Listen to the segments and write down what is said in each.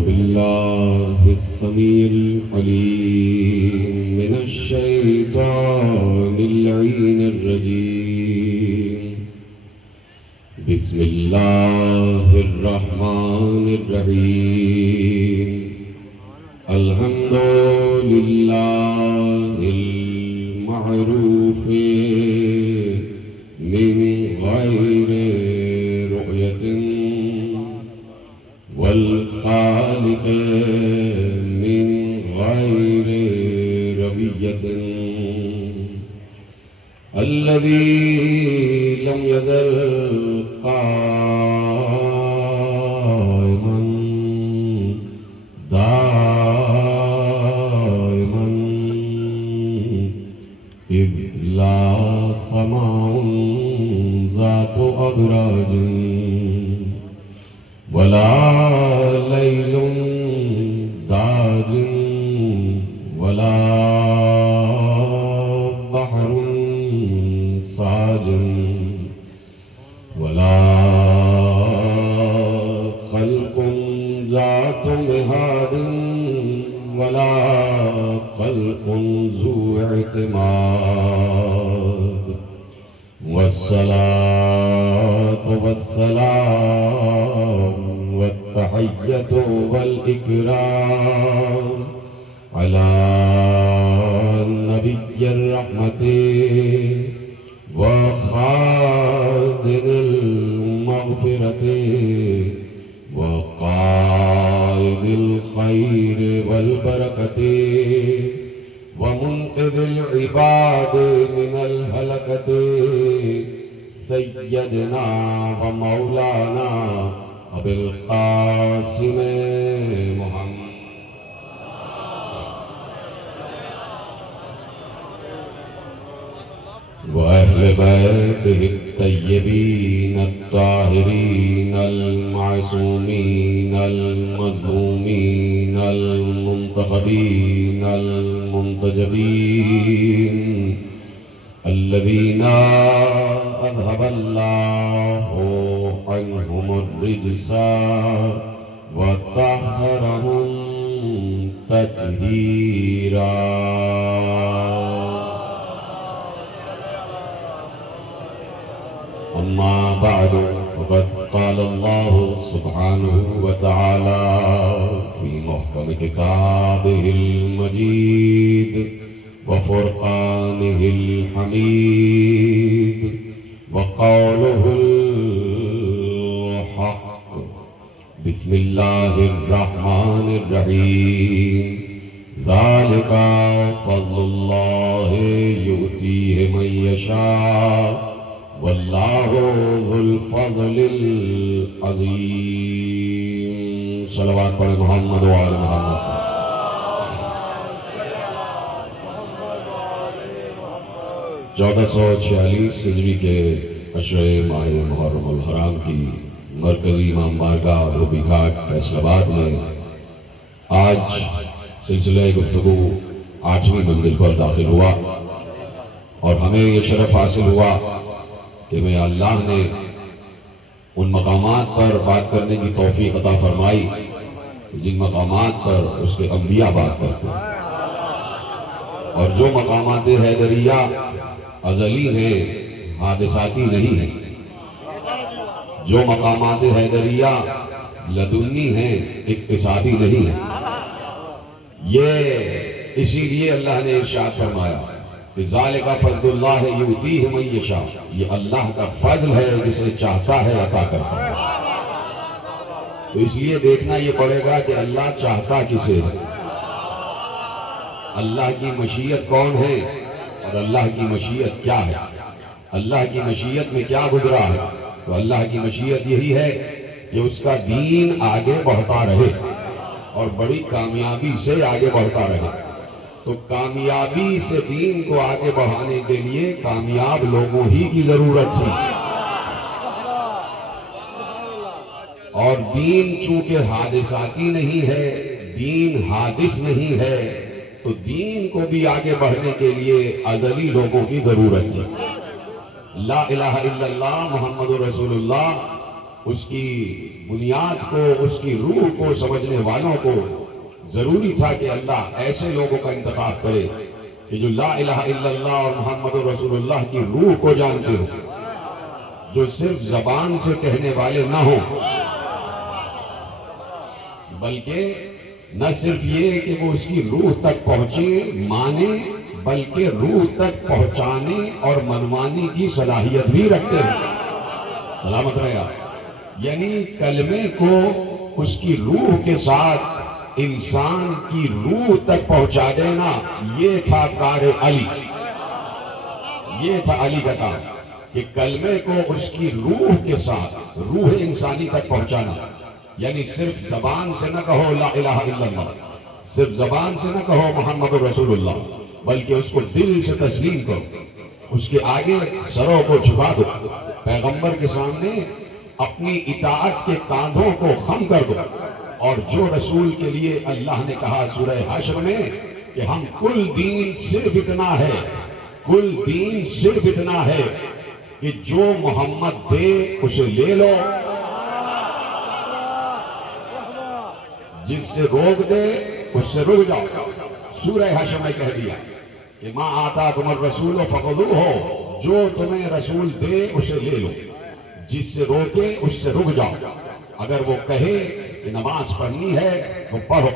بالله السميع العليم من الشيطان اللعين الرجيم. بسم الله الرحمن الرحيم. الحمد لله المعروف من غير رؤية والخالق من غير ربية الذي لم يزل قائما دائما إذ لا سماع ذات أبراج ولا ليل داج ولا بحر ساجن ولا خلق ذات مهاد ولا خلق ذو اعتماد. والصلاة والسلام والتحية والإكرام على نبي الرحمة وخازن المغفرة وقائد الخير والبركة ومنقذ العباد من الهلكة سيدنا ومولانا أبي القاسم محمد وأهل بيته الطيبين الطاهرين المعصومين المظلومين المنتخبين المنتجبين الذين أذهب الله عنهم الرجس وطهرهم تطهيرا. أما بعد فقد قال الله سبحانه وتعالى في محكم كتابه المجيد وفرقانه الحميد وقوله الحق. بسم الله الرحمن الرحيم. ذلك فضل الله يؤتيه من يشاء واللہ ذو الفضل العظیم. صلوات پڑھ محمد و آل محمد. 1446 ہجری کے عشرے ماہ محرم الحرام کی مرکزی امام بارگاہ دھوبی گھاٹ فیصل آباد میں آج سلسلہ گفتگو 8ویں منزل پر داخل ہوا اور ہمیں یہ شرف حاصل ہوا کہ میں اللہ نے ان مقامات پر بات کرنے کی توفیق عطا فرمائی جن مقامات پر اس کے انبیاء بات کرتے ہیں، اور جو مقامات حیدریہ ازلی ہیں، حادثاتی نہیں ہیں، جو مقامات حیدریہ لدنی ہیں، اقتصادی نہیں ہیں. یہ اسی لیے اللہ نے ارشاد فرمایا ذالک فضل اللہ یؤتیہ من یشاء، یہ اللہ کا فضل ہے جسے چاہتا ہے عطا کرتا ہے. تو اس لیے دیکھنا یہ پڑے گا کہ اللہ چاہتا کسے ہے، اللہ کی مشیت کون ہے اور اللہ کی مشیت کیا ہے، اللہ کی مشیت میں کیا گزرا ہے. تو اللہ کی مشیت یہی ہے کہ اس کا دین آگے بڑھتا رہے اور بڑی کامیابی سے آگے بڑھتا رہے. تو کامیابی سے دین کو آگے بڑھانے کے لیے کامیاب لوگوں ہی کی ضرورت تھی، اور دین چونکہ حادثاتی نہیں ہے، دین حادث نہیں ہے، تو دین کو بھی آگے بڑھنے کے لیے ازلی لوگوں کی ضرورت تھی. لا الہ الا اللہ محمد رسول اللہ اس کی بنیاد کو، اس کی روح کو سمجھنے والوں کو ضروری تھا کہ اللہ ایسے لوگوں کا انتخاب کرے کہ جو لا الہ الا اللہ اور محمد رسول اللہ کی روح کو جانتے ہو، جو صرف زبان سے کہنے والے نہ ہوں، بلکہ نہ صرف یہ کہ وہ اس کی روح تک پہنچے مانے، بلکہ روح تک پہنچانے اور منوانے کی صلاحیت بھی رکھتے ہیں۔ سلامت رہے آپ۔ یعنی کلمے کو اس کی روح کے ساتھ انسان کی روح تک پہنچا دینا، یہ تھا کار علی، یہ تھا علی کا کام، کہ کلمے کو اس کی روح کے ساتھ روح انسانی تک پہنچانا۔ یعنی صرف زبان سے نہ کہو لا الہ الا اللہ، صرف زبان سے نہ کہو محمد رسول اللہ، بلکہ اس کو دل سے تسلیم کرو، اس کے آگے سروں کو جھکا دو، پیغمبر کے سامنے اپنی اطاعت کے کاندھوں کو خم کر دو، اور جو رسول کے لیے اللہ نے کہا سورہ حشر میں کہ ہم کل دین صرف اتنا ہے، کل دین صرف اتنا ہے کہ جو محمد دے اسے لے لو، جس سے روک دے اس سے رک جاؤ۔ سورہ حشر میں کہہ دیا کہ ما آتاکم الرسول فخذوہ، جو تمہیں رسول دے اسے لے لو، جس سے روکے اس سے رک جاؤ۔ اگر وہ کہے کہ نماز پڑھنی ہے تو پڑھو،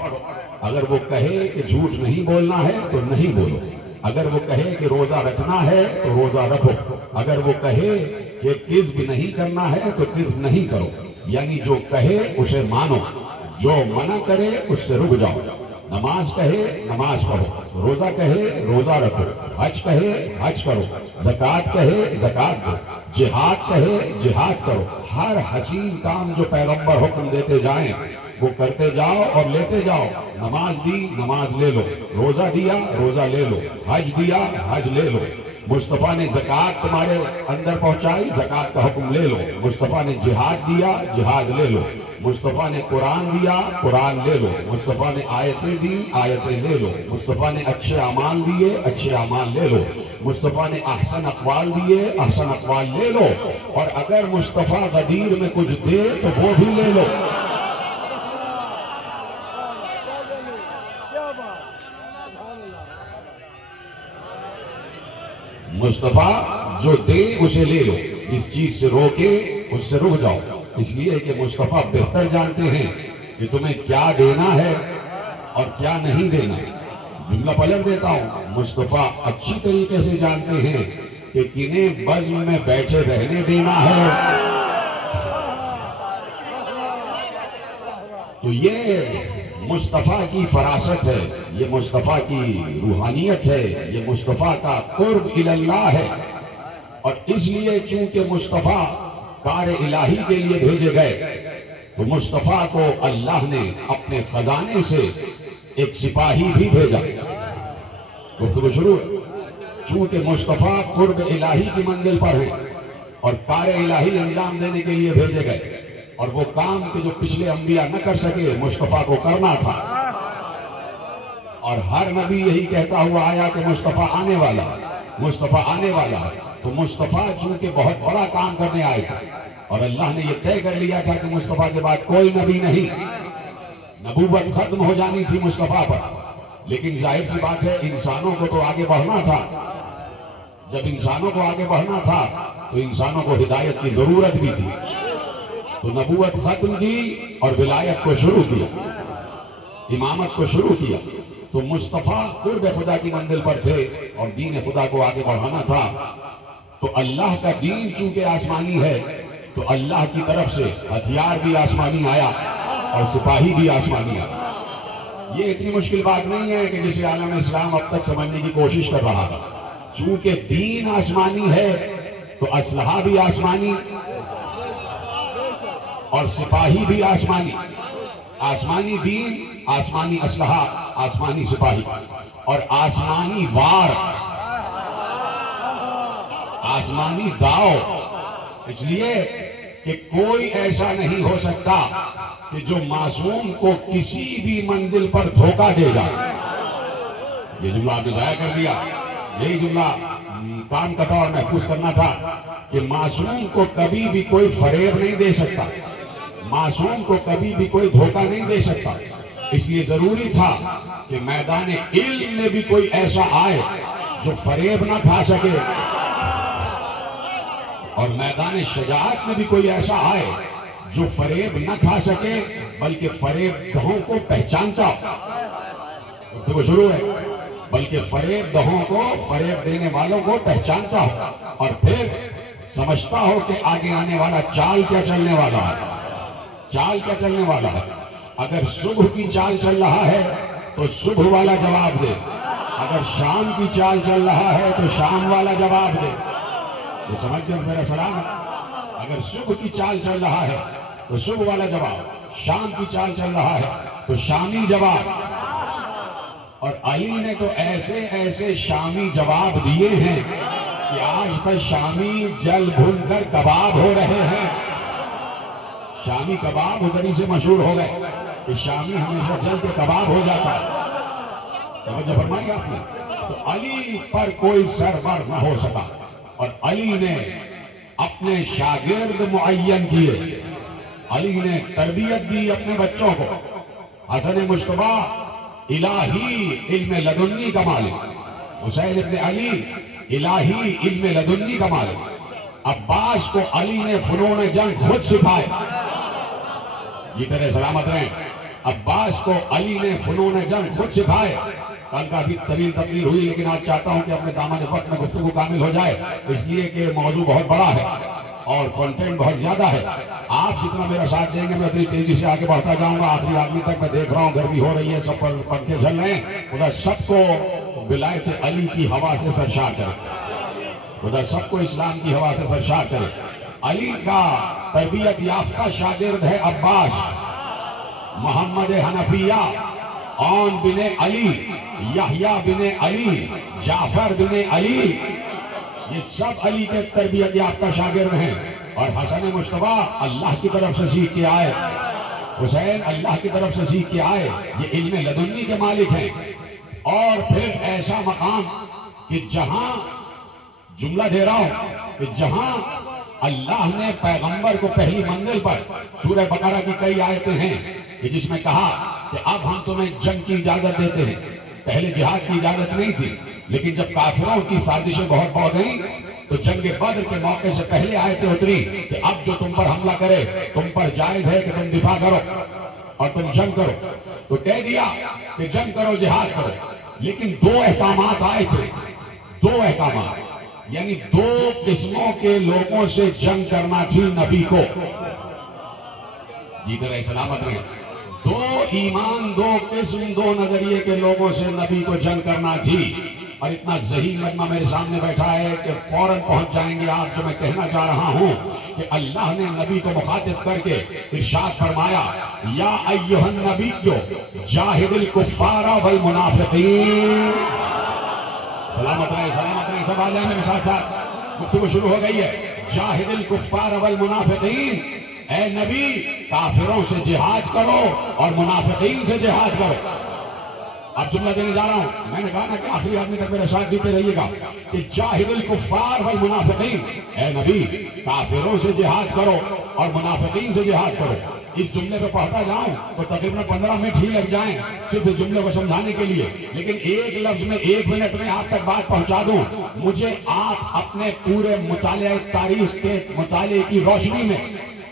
اگر وہ کہے کہ جھوٹ نہیں بولنا ہے تو نہیں بولو، اگر وہ کہے کہ روزہ رکھنا ہے تو روزہ رکھو، اگر وہ کہے کہ کذب نہیں کرنا ہے تو کذب نہیں کرو۔ یعنی جو کہے اسے مانو، جو منع کرے اس سے رک جاؤ۔ نماز کہے نماز پڑھو، روزہ کہے روزہ رکھو، حج کہے حج کرو، زکوٰۃ کہے زکوٰۃ دو، جہاد کہے جہاد کرو۔ ہر حسین کام جو پیغمبر حکم دیتے جائیں وہ کرتے جاؤ اور لیتے جاؤ۔ نماز دی نماز لے لو، روزہ دیا روزہ لے لو، حج دیا حج لے لو۔ مصطفیٰ نے زکوٰۃ تمہارے اندر پہنچائی، زکوٰۃ کا حکم لے لو۔ مصطفیٰ نے جہاد دیا، جہاد لے لو۔ مصطفیٰ نے قرآن دیا، قرآن لے لو۔ مصطفیٰ نے آیتیں دی، آیتیں لے لو۔ مصطفیٰ نے اچھے اعمال دیے، اچھے اعمال لے لو۔ مصطفیٰ نے احسن اقوال دیے، احسن اقوال لے لو۔ اور اگر مصطفیٰ غدیر میں کچھ دے تو وہ بھی لے لو۔ مصطفیٰ جو دے اسے لے لو، اس چیز سے روکے اس سے رک جاؤ، اس لیے کہ مصطفیٰ بہتر جانتے ہیں کہ تمہیں کیا دینا ہے اور کیا نہیں دینا۔ جملہ پلٹ دیتا ہوں، مصطفیٰ اچھی طریقے سے جانتے ہیں کہ کنہیں بزم میں بیٹھے رہنے دینا ہے۔ تو یہ مصطفیٰ کی فراست ہے، یہ مصطفیٰ کی روحانیت ہے، یہ مصطفیٰ کا قرب اللہ ہے۔ اور اس لیے چونکہ مصطفیٰ کار الہی کے لیے بھیجے گئے تو مصطفیٰ کو اللہ نے اپنے خزانے سے ایک سپاہی بھی بھیجا۔ گفتگو شروع ہے۔ چونکہ مصطفیٰ قرب الہی کی منزل پر ہیں اور کار الہی انجام دینے کے لیے بھیجے گئے، اور وہ کام کہ جو پچھلے انبیاء نہ کر سکے مصطفیٰ کو کرنا تھا۔ اور ہر نبی یہی کہتا ہوا آیا کہ مصطفیٰ آنے والا، مصطفیٰ آنے والا ہے۔ تو مصطفیٰ چونکہ بہت بڑا کام کرنے آئے تھے اور اللہ نے یہ طے کر لیا تھا کہ مصطفیٰ کے بعد کوئی نبی نہیں، نبوت ختم ہو جانی تھی مصطفیٰ پر۔ لیکن ظاہر سی بات ہے انسانوں کو تو آگے بڑھنا تھا۔ جب انسانوں کو آگے بڑھنا تھا تو انسانوں کو ہدایت کی ضرورت بھی تھی، تو نبوت ختم کی اور ولایت کو شروع کیا، امامت کو شروع کیا۔ تو مصطفیٰ قرب خدا کی منزل پر تھے اور دین خدا کو آگے بڑھانا تھا۔ تو اللہ کا دین چونکہ آسمانی ہے تو اللہ کی طرف سے ہتھیار بھی آسمانی آیا اور سپاہی بھی آسمانی آیا۔ یہ اتنی مشکل بات نہیں ہے کہ جسے عالم اسلام اب تک سمجھنے کی کوشش کر رہا تھا۔ چونکہ دین آسمانی ہے تو اسلحہ بھی آسمانی اور سپاہی بھی آسمانی۔ آسمانی دین، آسمانی اسلحہ، آسمانی سپاہی اور آسمانی وار، آسمانی داؤ۔ اس لیے کہ کوئی ایسا نہیں ہو سکتا کہ جو معصوم کو کسی بھی منزل پر دھوکہ دے گا۔ یہ جملہ آپ نے ضائع کر دیا، یہی جملہ کام کٹا اور محفوظ کرنا تھا کہ معصوم کو کبھی بھی کوئی فریب نہیں دے سکتا، معصوم کو کبھی بھی کوئی دھوکہ نہیں دے سکتا. اس لیے ضروری تھا کہ میدان علم میں بھی کوئی ایسا آئے جو فریب نہ کھا سکے، اور میدان شجاعت میں بھی کوئی ایسا آئے جو فریب نہ کھا سکے بلکہ فریب دہوں کو پہچانتا ہو. تو وہ شروع ہے، بلکہ فریب دہوں کو، فریب دینے والوں کو پہچانتا ہو اور پھر سمجھتا ہو کہ آگے آنے والا چال کیا چلنے والا ہے، چال کیا چلنے والا ہے. اگر صبح کی چال چل رہا ہے تو صبح والا جواب دے، اگر شام کی چال چل رہا ہے تو شام والا جواب دے. تو سمجھ گئے میرا سلام ہے. اگر صبح کی چال چل رہا ہے تو صبح والا جواب، شام کی چال چل رہا ہے تو شامی جواب. اور علی نے تو ایسے ایسے شامی جواب دیے ہیں کہ آج تک شامی جل بھن کر کباب ہو رہے ہیں. شامی کباب ادھری سے مشہور ہو گئے کہ شامی ہمیشہ جل کے کباب ہو جاتا ہے. سمجھ فرمائی آپ نے. تو علی پر کوئی سربر نہ ہو سکا، اور علی نے اپنے شاگرد معین کیے، علی نے تربیت دی اپنے بچوں کو. حسن مجتبیٰ الہی علم لدنی کا مالک، حسین ابن علی الہی علم لدنی کا مالک. عباس کو علی نے فنون جنگ خود سکھائے. جیتے سلامت رہیں. عباس کو علی نے فنون جنگ خود سکھائے. کل کافی طویل تقریر ہوئی، لیکن آج چاہتا ہوں کہ اپنے دامن وقت میں گفتگو کامل ہو جائے، اس لیے کہ موضوع بہت بڑا ہے اور کنٹینٹ بہت زیادہ ہے. آپ جتنا میرا ساتھ دیں گے میں اتنی تیزی سے آگے بڑھتا جاؤں گا. آخری آدمی تک میں دیکھ رہا ہوں گرمی ہو رہی ہے، سب پر پنکھے چل رہے ہیں. خدا سب کو ولایت علی کی ہوا سے سرشار کرے، خدا سب کو اسلام کی ہوا سے سرشار کرے. علی کا تربیت یافتہ شاگرد ہے عباس، محمد حنفیہ، عون بن علی، یحییٰ بن علی، جعفر بن علی، یہ سب علی کے تربیت یافتہ شاگرد ہیں. اور حسن مجتبیٰ اللہ کی طرف سے سیکھ کے آئے، حسین اللہ کی طرف سے سیکھ کے آئے، یہ علم لدنی کے مالک ہیں. اور پھر ایسا مقام کہ جہاں، جملہ دے رہا ہوں کہ جہاں اللہ نے پیغمبر کو پہلی منزل پر، سورہ بقرہ کی کئی آیتیں ہیں کہ جس میں کہا کہ اب ہم تمہیں جنگ کی اجازت دیتے ہیں. پہلے جہاد کی اجازت نہیں تھی، لیکن جب کافروں کی سازشیں بہت بڑھ گئیں تو جنگ بدر کے موقع سے پہلے آیتیں اتری کہ اب جو تم پر حملہ کرے تم پر جائز ہے کہ تم دفاع کرو اور تم جنگ کرو. تو کہہ دیا کہ جنگ کرو، جہاد کرو. لیکن دو احکامات آئے تھے، دو احکامات، یعنی دو قسموں کے لوگوں سے جنگ کرنا تھی نبی کو. جی طرح سلامت رہے. دو ایمان، دو قسم، دو نظریے کے لوگوں سے نبی کو جنگ کرنا تھی. اور اتنا ذہین مجمع میرے سامنے بیٹھا ہے کہ فوراً پہنچ جائیں گے آپ جو میں کہنا چاہ رہا ہوں کہ اللہ نے نبی کو مخاطب کر کے ارشاد فرمایا، یا ایھا النبی جاہد الکفار والمنافقین. سلامت رہے سب آ جائیں میرے ساتھ ساتھ، گفتگو شروع ہو گئی ہے. جاہد الکفار والمنافقین، اے نبی کافروں سے جہاد کرو اور منافقین سے جہاد کرو. اب جملہ دینے جا رہا ہوں، میں نے کہا نا کہ آخری آدمی تک میرے ساتھ دیتے رہیے گا کہ جاہد الکفار والمنافقین، اے نبی کافروں سے جہاد کرو اور منافقین سے جہاد کرو. اس جملے پہ پڑھتا جاؤں تو تقریباً 15 منٹ ہی لگ جائیں صرف اس جملے کو سمجھانے کے لیے، لیکن ایک لفظ میں 1 منٹ میں آپ تک بات پہنچا دوں. مجھے آپ اپنے پورے مطالعہ تاریخ کے مطالعے کی روشنی میں،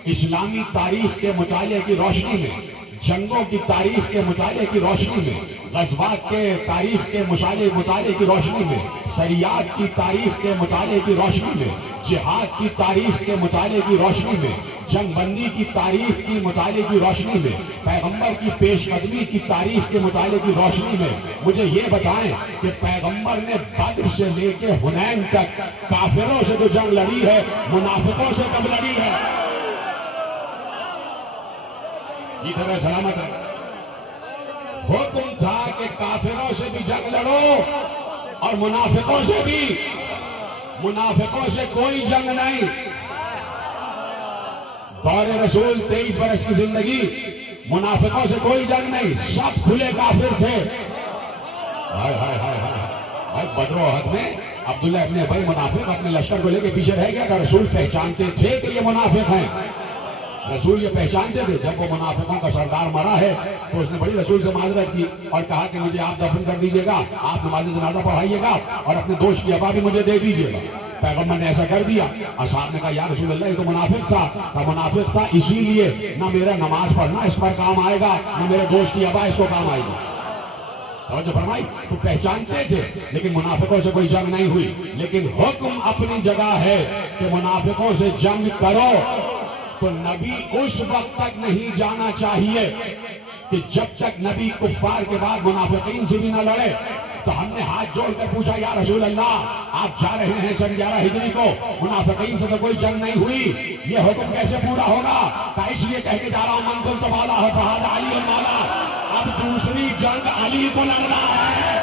اسلامی تاریخ کے مطالعے کی روشنی میں، جنگوں کی تاریخ کے مطالعے کی روشنی میں، غزوات کے تاریخ کے مطالعے کی روشنی میں، سریات کی تاریخ کے مطالعے کی روشنی میں، جہاد کی تاریخ کے مطالعے کی روشنی میں، جنگ بندی کی تاریخ کی مطالعے کی روشنی میں، پیغمبر کی پیش قدمی کی تاریخ کے مطالعے کی روشنی میں مجھے یہ بتائیں کہ پیغمبر نے بدر سے لے کے حنین تک کافروں سے تو جنگ لڑی ہے، منافقوں سے کب لڑی ہے؟ یہ طرح سلامت ہے. حکم تھا کہ کافروں سے بھی جنگ لڑو اور منافقوں سے بھی. منافقوں سے کوئی جنگ نہیں. دور رسول 23 برس کی زندگی، منافقوں سے کوئی جنگ نہیں، سب کھلے کافر تھے. ہائے ہائے ہائے ہائے. بدر و احد میں عبداللہ ابن ابی منافق اپنے لشکر کو لے کے پیچھے رہ گیا کہ رسول پہچانتے تھے کہ یہ منافق ہیں. رسول یہ پہچانتے تھے. جب وہ منافقوں کا سردار مرا ہے تو اس نے بڑی رسول سے معذرت کی اور کہا کہ مجھے آپ دفن کر دیجئے گا, آپ نماز جنازہ پڑھائیے گا اور اپنے دوست کی ابا بھی مجھے دے دیجئے گا. پیغمبر نے ایسا کر دیا. اصحاب نے کہا یا رسول اللہ یہ تو منافق تھا. کہا منافق تھا اسی لیے نہ میرا نماز پڑھنا اس پر کام آئے گا نہ میرے دوست کی ابا اس کو کام آئے گا. توجہ فرمائی. تو پہچانتے تھے لیکن منافقوں سے کوئی جنگ نہیں ہوئی. لیکن حکم اپنی جگہ ہے کہ منافقوں سے جنگ کرو, تو نبی اس وقت تک نہیں جانا چاہیے کہ جب تک نبی کفار کے بعد منافقین سے بھی نہ لڑے. تو ہم نے ہاتھ جوڑ کر پوچھا یا رسول اللہ آپ جا رہے ہیں سن 11 ہجری کو, منافقین سے تو کوئی جنگ نہیں ہوئی, یہ حکم کیسے پورا ہوگا؟ کہ اس لیے کہہ کے جا رہا ہوں من کنت مولا فہذا علی المولا, اب دوسری جنگ علی کو لڑنا ہے.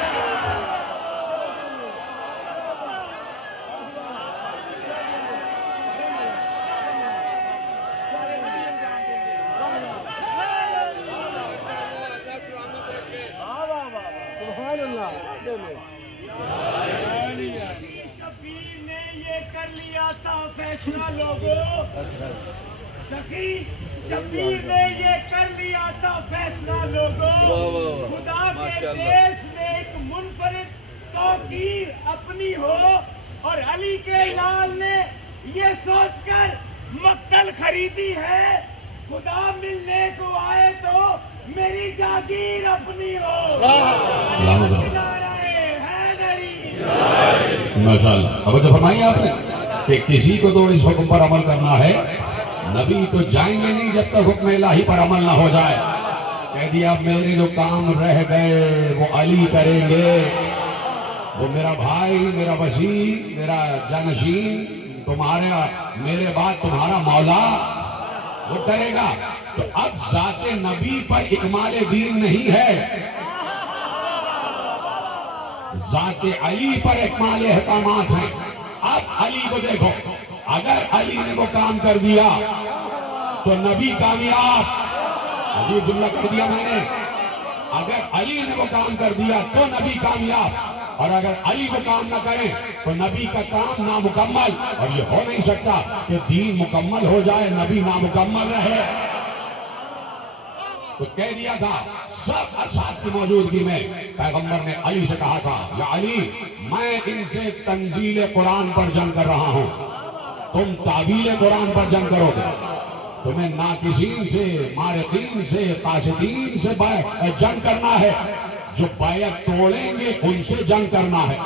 شبیر نے یہ کر لیا تھا فیصلہ لوگوں, سخی شبیر نے یہ کر لیا تھا فیصلہ لوگوں. خدا کے دیس میں ایک منفرد توقیر اپنی ہو, اور علی کے لال نے یہ سوچ کر مقتل خریدی ہے خدا ملنے کو آئے تو میری جاگیر اپنی ہو. ماشاءاللہ. اب جو فرمائی آپ نے کہ کسی کو تو اس حکم پر عمل کرنا ہے, نبی تو جائیں گے نہیں جب تک حکم الہی پر عمل نہ ہو جائے. کہہ دیا میرے جو کام رہ گئے وہ علی کریں گے, وہ میرا بھائی, میرا وسیع, میرا جانشین, تمہارا میرے بعد تمہارا مولا وہ کرے گا. تو اب ذات نبی پر اکمال دین نہیں ہے, ذات علی پر اکمال احکامات ہیں. اب علی کو دیکھو, اگر علی نے وہ کام کر دیا تو نبی کامیاب. عجیب جملہ کہہ دیا میں نے, اگر علی نے وہ کام کر دیا تو نبی کامیاب, اور اگر علی وہ کام نہ کریں تو نبی کا کام نامکمل. اور یہ ہو نہیں سکتا کہ دین مکمل ہو جائے نبی نامکمل رہے. تو کہہ دیا تھا سب اصحاب کی موجودگی میں پیغمبر نے علی سے کہا تھا یا علی میں ان سے تنزیل قرآن پر جنگ کر رہا ہوں, تم تعویل قرآن پر جنگ کرو گے. تمہیں ناقصین سے, مارقین سے, قاصدین سے جنگ کرنا ہے. جو بیعت توڑیں گے ان سے جنگ کرنا ہے,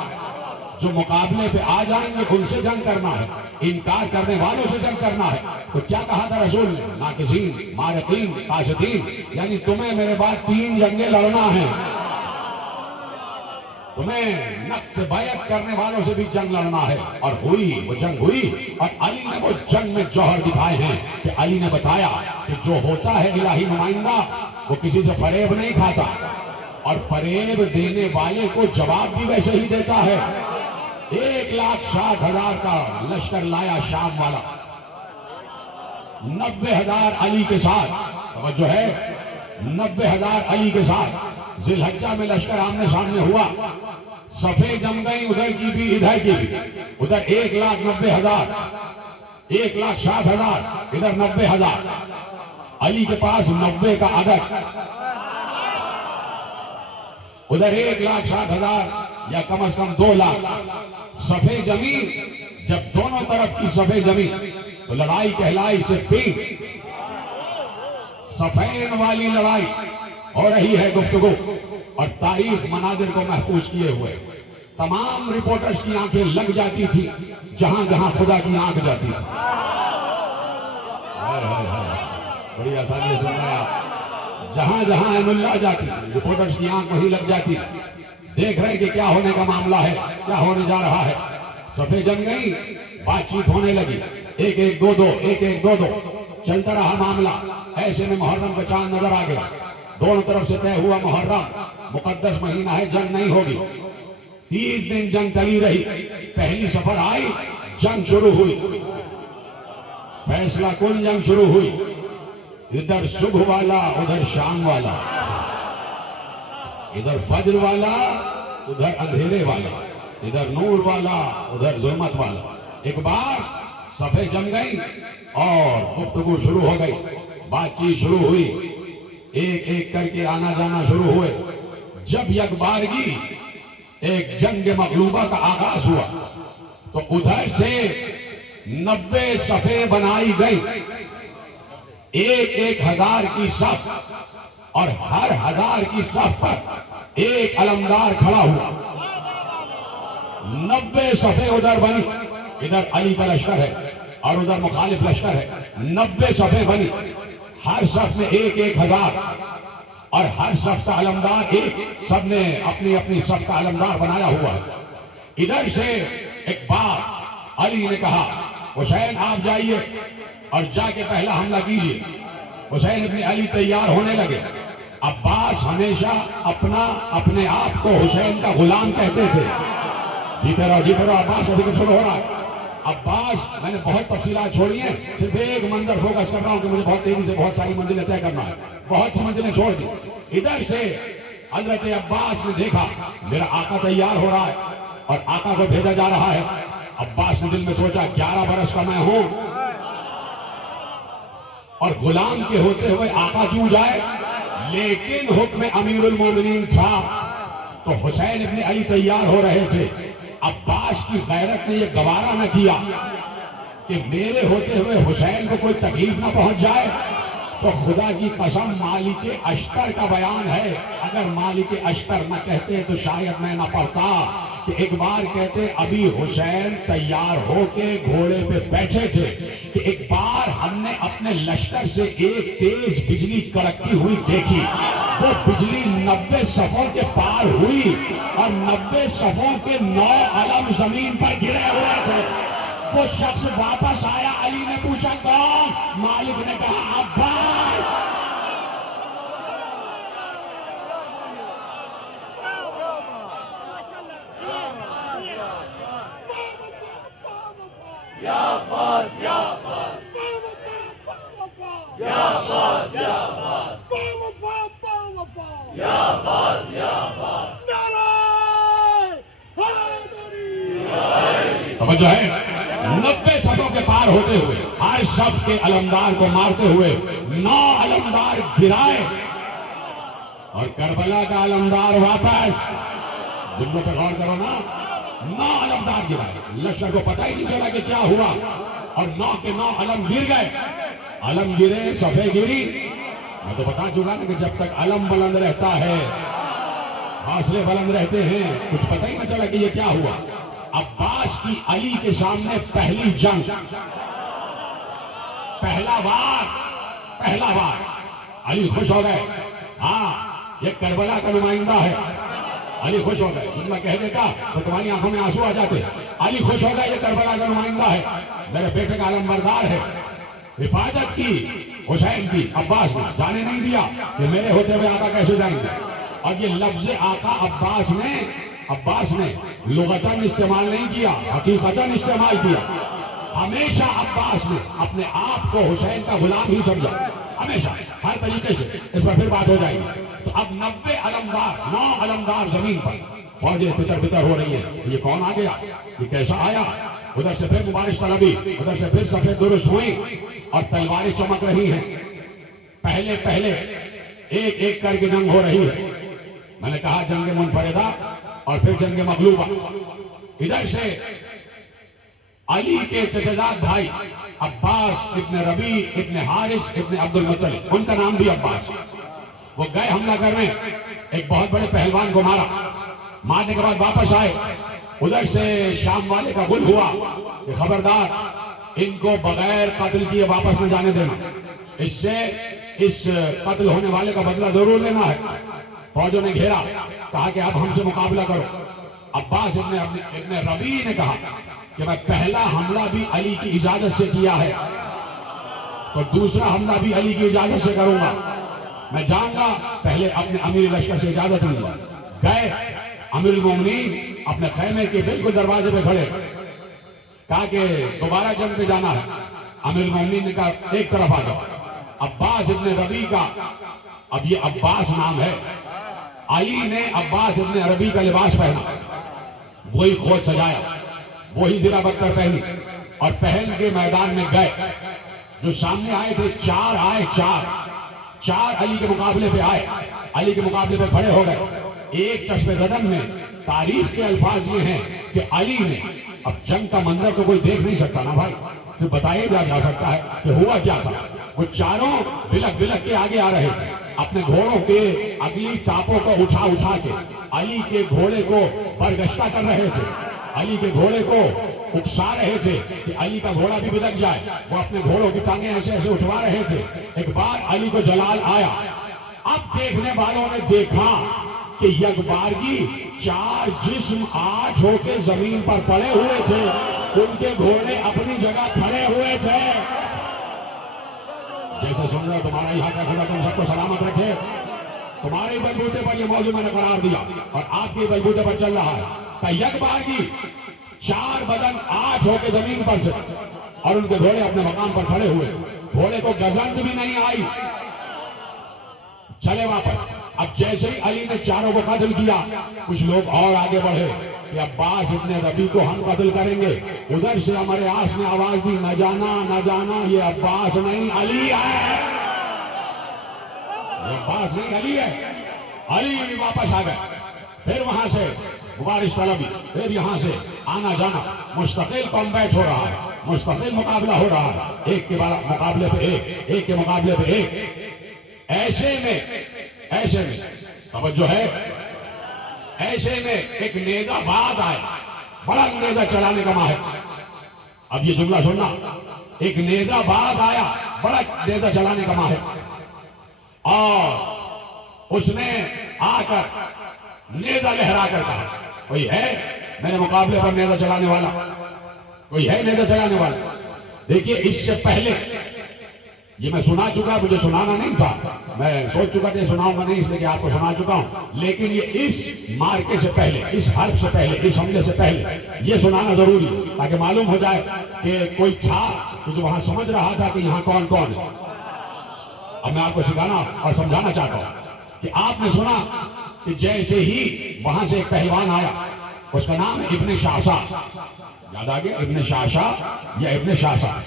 جو مقابلے پہ آ جائیں گے ان سے جنگ کرنا ہے, انکار کرنے والوں سے جنگ کرنا ہے. تو کیا کہا تھا رسول نے؟ ناقصین, مارقین, قاصدین, یعنی تمہیں میرے بعد 3 جنگیں لڑنا ہے. تمہیں نقص بیعت کرنے والوں سے بھی جنگ لڑنا ہے. اور ہوئی, وہ جنگ ہوئی, اور علی نے وہ جنگ میں جوہر دکھائے ہیں کہ علی نے بتایا کہ جو ہوتا ہے الہی نمائندہ وہ کسی سے فریب نہیں کھاتا, اور فریب دینے والے کو جواب بھی ویسے ہی دیتا ہے. 1,60,000 کا لشکر لایا شام والا, 90,000 علی کے ساتھ. توجہ ہے, 90,000 علی کے ساتھ. ذی الحجہ میں لشکر آمنے سامنے ہوا, صفیں جم گئی, ادھر کی بھی ادھر کی بھی. ادھر 1,90,000, 1,60,000, ادھر 90,000. علی کے پاس 90 کا عدد, ادھر 1,60,000 یا کم از کم 2 لاکھ. صفیں جمی, جب دونوں طرف کی صفیں جمی تو لڑائی کہلائی صفین. صفین والی لڑائی ہو رہی ہے گفتگو, اور تاریخ مناظر کو محفوظ کیے ہوئے. تمام رپورٹرز کی آنکھیں لگ جاتی تھی جہاں جہاں خدا کی آنکھ جاتی تھی. بڑی آسانی سے سنایا, جہاں جہاں ایم اللہ جاتی تھی رپورٹرز کی آنکھ وہیں لگ جاتی تھی. دیکھ رہے کہ کیا ہونے کا معاملہ ہے, کیا ہونے جا رہا ہے. صفیں جم گئی, بات چیت ہونے لگی, 1-1-2-2, 1-1-2-2 چلتا رہا معاملہ. ایسے میں محرم کا چاند نظر آ گیا. دونوں طرف سے طے ہوا محرم مقدس مہینہ ہے, جنگ نہیں ہوگی. 30 دن جنگ چلی رہی. پہلی سفر آئی, جنگ شروع ہوئی, فیصلہ کن جنگ شروع ہوئی. ادھر صبح والا, ادھر شام والا, ادھر فجر والا, ادھر اندھیرے والا. ادھر نور والا ادھر ظلمت والا. ایک بار صفیں جم گئی اور گفتگو شروع ہو گئی, بات چیت شروع ہوئی, ایک ایک کر کے آنا جانا شروع ہوئے. جب یک بارگی ایک جنگ مغلوبہ کا آغاز ہوا تو ادھر سے 90 صفیں بنائی گئی, ایک ہزار کی صف, اور ہر 1000 کی صف پر ایک علمدار کھڑا ہوا. 90 صفیں ادھر بنی, ادھر علی کا لشکر ہے اور ادھر مخالف لشکر ہے. 90 صفیں بنی, ہر صف میں ایک ہزار, اور ہر صف کا علمدار ایک, سب نے اپنی اپنی صف کا علمدار بنایا ہوا ہے. ادھر سے ایک بار علی نے کہا حسین آپ جائیے اور جا کے پہلا حملہ کیجیے. حسین ابن علی تیار ہونے لگے. عباس ہمیشہ اپنے آپ کو حسین کا غلام کہتے تھے. جیتے رہو عباس کا ذکر شروع ہو رہا ہے. عباس, میں نے بہت تفصیلات چھوڑی ہیں, صرف ایک منظر فوکس کر رہا ہوں کہ مجھے بہت تیزی سے بہت ساری منزلیں طے کرنا ہے. بہت سی منزلیں چھوڑ دی. ادھر سے حضرت عباس نے دیکھا میرا آقا تیار ہو رہا ہے اور آقا کو بھیجا جا رہا ہے. عباس نے دل میں سوچا 11 برس کا میں ہوں اور غلام کے ہوتے ہوئے آقا کیوں جائے, لیکن حکم امیر المومنین تھا تو حسین ابن علی تیار ہو رہے تھے. عباس کی غیرت نے یہ گوارا نہ کیا کہ میرے ہوتے ہوئے حسین کو کوئی تکلیف نہ پہنچ جائے. تو خدا کی قسم مالک اشتر کا بیان ہے, اگر مالک اشتر نہ کہتے تو شاید میں نہ پڑھتا کہ ایک بار کہتے ابھی حسین تیار ہو کے گھوڑے پہ بیٹھے تھے کہ ایک بار ہم نے اپنے لشکر سے ایک تیز بجلی کڑکتی ہوئی دیکھی. وہ بجلی 90 صفوں کے پار ہوئی اور 90 صفوں کے 9 علم زمین پر گرے ہوئے تھے. وہ شخص واپس آیا, علی نے پوچھا کون, مالک نے کہا عباس. یا عباس یا عباس یا عباس یا عباس یا عباس یا عباس. توجہ ہے, 90 صفوں کے پار ہوتے ہوئے ہر صف کے علمدار کو مارتے ہوئے 9 علمدار گرائے اور کربلا کا علمدار واپس. جملوں پہ غور کرو نا, 9 علمدار گرائے. لشکر کو پتہ ہی نہیں چلا کہ کیا ہوا اور 9 کے 9 علم گر گئے. علم گرے, صفیں گری. میں تو بتا چکا نا کہ جب تک علم بلند رہتا ہے, حوصلے بلند رہتے ہیں, کچھ پتہ ہی نہ چلا کہ یہ کیا ہوا. عباس کی علی کے سامنے پہلی جنگ, پہلا وار. علی خوش ہو گئے, ہاں یہ کربلا کا نمائندہ ہے. علی خوش ہو گئے, جملہ کہہ دیتا تو تمہاری آنکھوں میں آنسو آ جاتے. علی خوش ہو گئے, یہ کربلا کا نمائندہ ہے, میرے بیٹے کا علم بردار ہے. حفاظت کی حسین کی عباس نے, جانے نہیں دیا کہ میرے ہوتے ہوئے آقا کیسے جائیں گے. اور یہ لفظ آقا عباس نے لغتاً استعمال نہیں کیا, حقیقتاً استعمال کیا. ہمیشہ عباس نے اپنے آپ کو حسین کا غلام ہی سمجھا, ہمیشہ, ہر طریقے سے. اس پر پھر بات ہو جائے گی. تو اب 90 علمدار, 9 علمدار زمین پر, فوجیں پتر ہو رہی ہیں. یہ کون آ گیا, یہ کیسا آیا. ادھر سے پھر مبارش طلبی, ادھر سے پھر صفیں درست ہوئی اور تلواریں چمک رہی ہیں. پہلے ایک کر کے جنگ ہو رہی ہے. میں نے کہا جنگ منفردہ اور پھر جنگ مغلوبہ. ادھر سے علی کے چچزاد بھائی عباس ابن ربیع ابن حارث ابن عبد المطلب, ان کا نام بھی عباس, وہ گئے حملہ کرنے, ایک بہت بڑے پہلوان کو مارا. مارنے کے بعد واپس آئے. ادھر سے شام والے کا غل ہوا کہ خبردار, ان کو بغیر قتل کیے واپس نہ جانے دینا, اس سے اس قتل ہونے والے کا بدلہ ضرور لینا ہے. فوجوں نے گھیرا, کہا کہ اب ہم سے مقابلہ کرو. عباس ابن ربیع نے کہا کہ میں پہلا حملہ بھی علی کی اجازت سے کیا ہے تو دوسرا حملہ بھی علی کی اجازت سے کروں گا. میں جاؤں گا, پہلے اپنے امیر لشکر سے اجازت لوں گا. گئے, امیر المومنین اپنے خیمے کے بالکل دروازے پہ کھڑے, کہا کہ دوبارہ جنگ پہ جانا ہے. امیر المومنین نے کہا ایک طرف آ جاؤ. عباس ابن ربیع کا, اب یہ عباس نام ہے, علی نے عباس ابن ربیع کا لباس پہنا, وہی خوج سجایا، وہی زرہ بکر پہنی اور پہن کے میدان میں گئے. جو سامنے آئے تھے چار آئے، چار علی کے مقابلے پہ آئے، علی کے مقابلے پہ کھڑے ہو گئے. ایک چشم زدن میں تاریخ کے الفاظ یہ ہیں کہ علی نے، اب جنگ کا منظر تو کوئی دیکھ نہیں سکتا نا بھائی، صرف بتایا جا سکتا ہے کہ ہوا کیا تھا. وہ چاروں بلک بلک کے آگے آ رہے تھے، اپنے گھوڑوں کے اگلی ٹاپوں کو اٹھا کے علی کے گھوڑے کو برگشتہ کر رہے تھے، علی کے گھوڑے کو اکسا رہے تھے کہ علی کا گھوڑا بھی بلک جائے. وہ اپنے گھوڑوں کی ٹانگیں ایسے ایسے اٹھوا رہے تھے. ایک بار علی کو جلال آیا. اب دیکھنے والوں نے دیکھا کہ یکبارگی چار جسم 8 ہو کے زمین پر پڑے ہوئے تھے، ان کے گھوڑے اپنی جگہ کھڑے ہوئے تھے. جیسے سن رہے تمہارا یہاں کا خدا تم سب کو سلامت رکھے. تمہارے بلبوتے پر یہ موضوع میں نے قرار دیا اور آپ کے بلبوتے پر چل رہا ہے کہ یکبارگی 4 بدن 8 ہو کے زمین پر سے اور ان کے گھوڑے اپنے مقام پر کھڑے ہوئے. گھوڑے کو گزند بھی نہیں آئی. چلے واپس. اب جیسے ہی علی نے چاروں کو قتل کیا، کچھ لوگ اور آگے بڑھے کہ عباس ابن ربیع کو ہم قتل کریں گے. ادھر سے ہمارے آس نے آواز دی، نہ جانا یہ عباس نہیں علی ہے، یہ عباس نہیں علی ہے. علی واپس آ گئے. پھر وہاں سے گزارش طلبی، پھر یہاں سے آنا جانا، مستقل کمبیٹ ہو رہا ہے، مستقل مقابلہ ہو رہا ہے، ایک کے مقابلے پہ ایک کے مقابلے پہ ایک. ایسے میں توجہ ہے، ایسے میں ایک نیزہ باز آئے، بڑا نیزہ چلانے کا ماہر. اب یہ جملہ سننا، ایک نیزہ باز آیا بڑا نیزہ چلانے کا ماہر، اور اس نے آ کر نیزہ لہرا کر کہا، کوئی ہے میرے مقابلے پر نیزہ چلانے والا؟ کوئی ہے نیزہ چلانے والا؟ دیکھیے اس سے پہلے یہ میں سنا چکا، مجھے سنانا نہیں تھا، میں سوچ چکا کہ سناؤں گا نہیں، اس لیے کہ آپ کو سنا چکا ہوں. لیکن یہ اس مارکے سے پہلے، اس حرب سے پہلے، اس حملے سے پہلے یہ سنانا ضروری ہے تاکہ معلوم ہو جائے کہ کوئی تھا کہ جو وہاں سمجھ رہا تھا کہ یہاں کون کون ہے. اب میں آپ کو سکھانا اور سمجھانا چاہتا ہوں کہ آپ نے سنا کہ جیسے ہی وہاں سے ایک پہلوان آیا، اس کا نام ابن شعشع، یاد آ گیا؟ ابن شعشع یا ابن شعشع.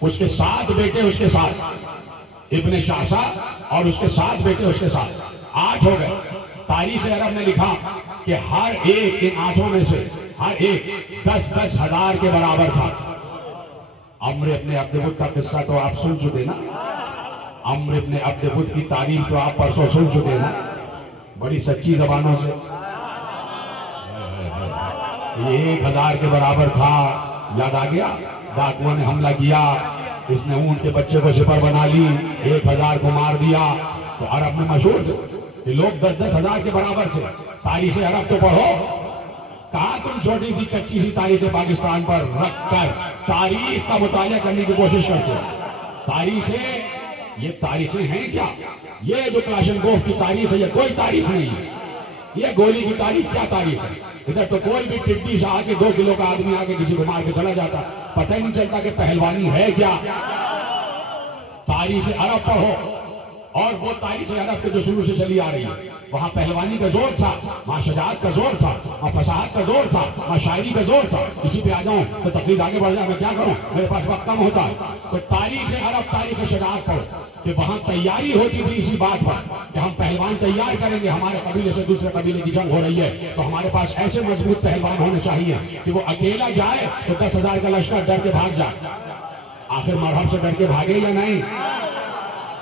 اس کے 7 بیٹے اس کے ساتھ، ابن شعشع اور اس کے 7 بیٹے اس کے ساتھ 8 ہو گئے. تاریخ عرب نے لکھا کہ ہر ایک ان 8 میں سے ہر ایک 10 ہزار کے برابر تھا. عمرو ابن عبد ود کا قصہ تو آپ سن چکے نا، عمرو ابن عبد ود کی تاریخ تو آپ پرسوں سن چکے نا، بڑی سچی زبانوں سے. یہ 1000 کے برابر تھا، یاد آ گیا؟ ڈاکوؤں نے حملہ کیا، اس نے اونٹ کے بچے کو سپر بنا لی، 1000 کو مار دیا. تو عرب میں مشہور تھے کہ لوگ 10 ہزار کے برابر تھے. تاریخ عرب تو پڑھو. کہاں تم چھوٹی سی کچی سی تاریخ پاکستان پر رکھ کر تاریخ کا مطالعہ کرنے کی کوشش کرتے ہو؟ یہ تاریخیں ہیں کیا؟ یہ جو کلاشنکوف کی تاریخ ہے یہ کوئی تاریخ نہیں ہے. یہ گولی کی تاریخ کیا تاریخ ہے؟ ادھر تو کوئی بھی ٹڈی سے آگے 2 کلو کا آدمی آگے کسی کو مار کے چلا جاتا، پتہ ہی نہیں چلتا کہ پہلوانی ہے کیا. تاریخ عرب پڑھو، اور وہ تاریخ عرب کے جو شروع سے چلی آ رہی ہے، وہاں پہلوانی کا زور تھا، وہاں شجاعت کا زور تھا، وہاں فصاحت کا زور تھا، وہاں شاعری کا زور تھا. اسی پہ آ جاؤں تو تقریر آگے بڑھ جائے، میں کیا کروں، میرے پاس وقت کم ہوتا ہے. تو تاریخ عرب، تاریخ شجاعت پڑھو کہ وہاں تیاری ہوتی تھی اسی بات پر کہ ہم پہلوان تیار کریں گے، ہمارے قبیلے سے دوسرے قبیلے کی جنگ ہو رہی ہے تو ہمارے پاس ایسے مضبوط پہلوان ہونے چاہیے کہ وہ اکیلا جائے تو 10,000 کا لشکر ڈر کے بھاگ جائے. آخر مرحب سے ڈر کے بھاگے یا نہیں؟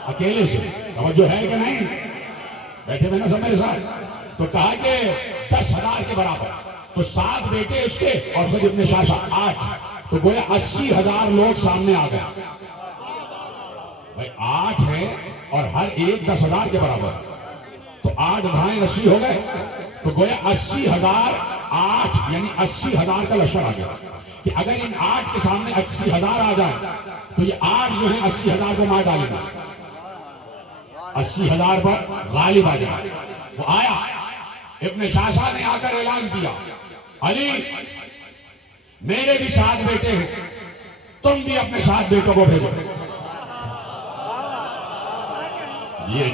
اکیلے سے. توجہ ہے کہ نہیں؟ بیٹھے میں نا سب میرے ساتھ. تو کہا کہ 10,000 کے برابر. تو 7 بیٹے اس کے اور خود ابن شعشع 8. تو گویا 80,000 لوگ سامنے آ گئے. بھائی 8 ہیں اور ہر ایک 10,000 کے برابر، تو 8 بھائیں 80 ہو گئے. تو گویا 80,000 8 یعنی 80,000 کا لشکر آ گیا. کہ اگر ان 8 کے سامنے 80,000 آ جائے تو یہ 8 جو ہیں 80,000 کو مار ڈالیں گے، 80,000 پر غالب آ جائے. وہ آیا، ابن شعشع نے آ کر اعلان کیا، علی میرے بھی 7 بیٹے ہیں، تم بھی اپنے 7 بیٹوں کو بھیجو.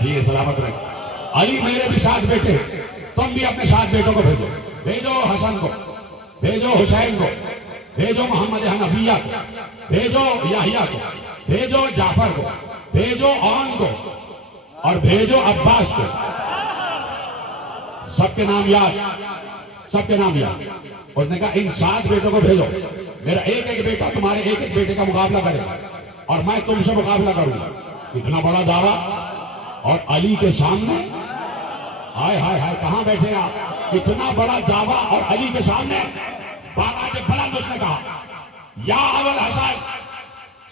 جی سلامت رہے. علی میرے بھی 7 بیٹے ہیں، تم بھی اپنے 7 بیٹوں کو بھیجو. بھیجو حسن کو، بھیجو حسین کو، بھیجو محمد حنفیہ کو، بھیجو یحییٰ کو، بھیجو جعفر کو، بھیجو عون کو، اور بھیجو عباس کو۔ سب کے نام یاد، سب کے نام یاد۔ اس نے کہا ان 7 بیٹوں کو بھیجو، میرا ایک ایک بیٹا تمہارے ایک ایک بیٹے کا مقابلہ کرے گا اور میں تم سے مقابلہ کروں گا۔ اتنا بڑا دعویٰ اور علی کے سامنے، ہائے ہائے ہائے کہاں بیٹھے آپ؟ اتنا بڑا دعویٰ اور علی کے سامنے بابا سے بلند اس نے کہا یا ابوالحسن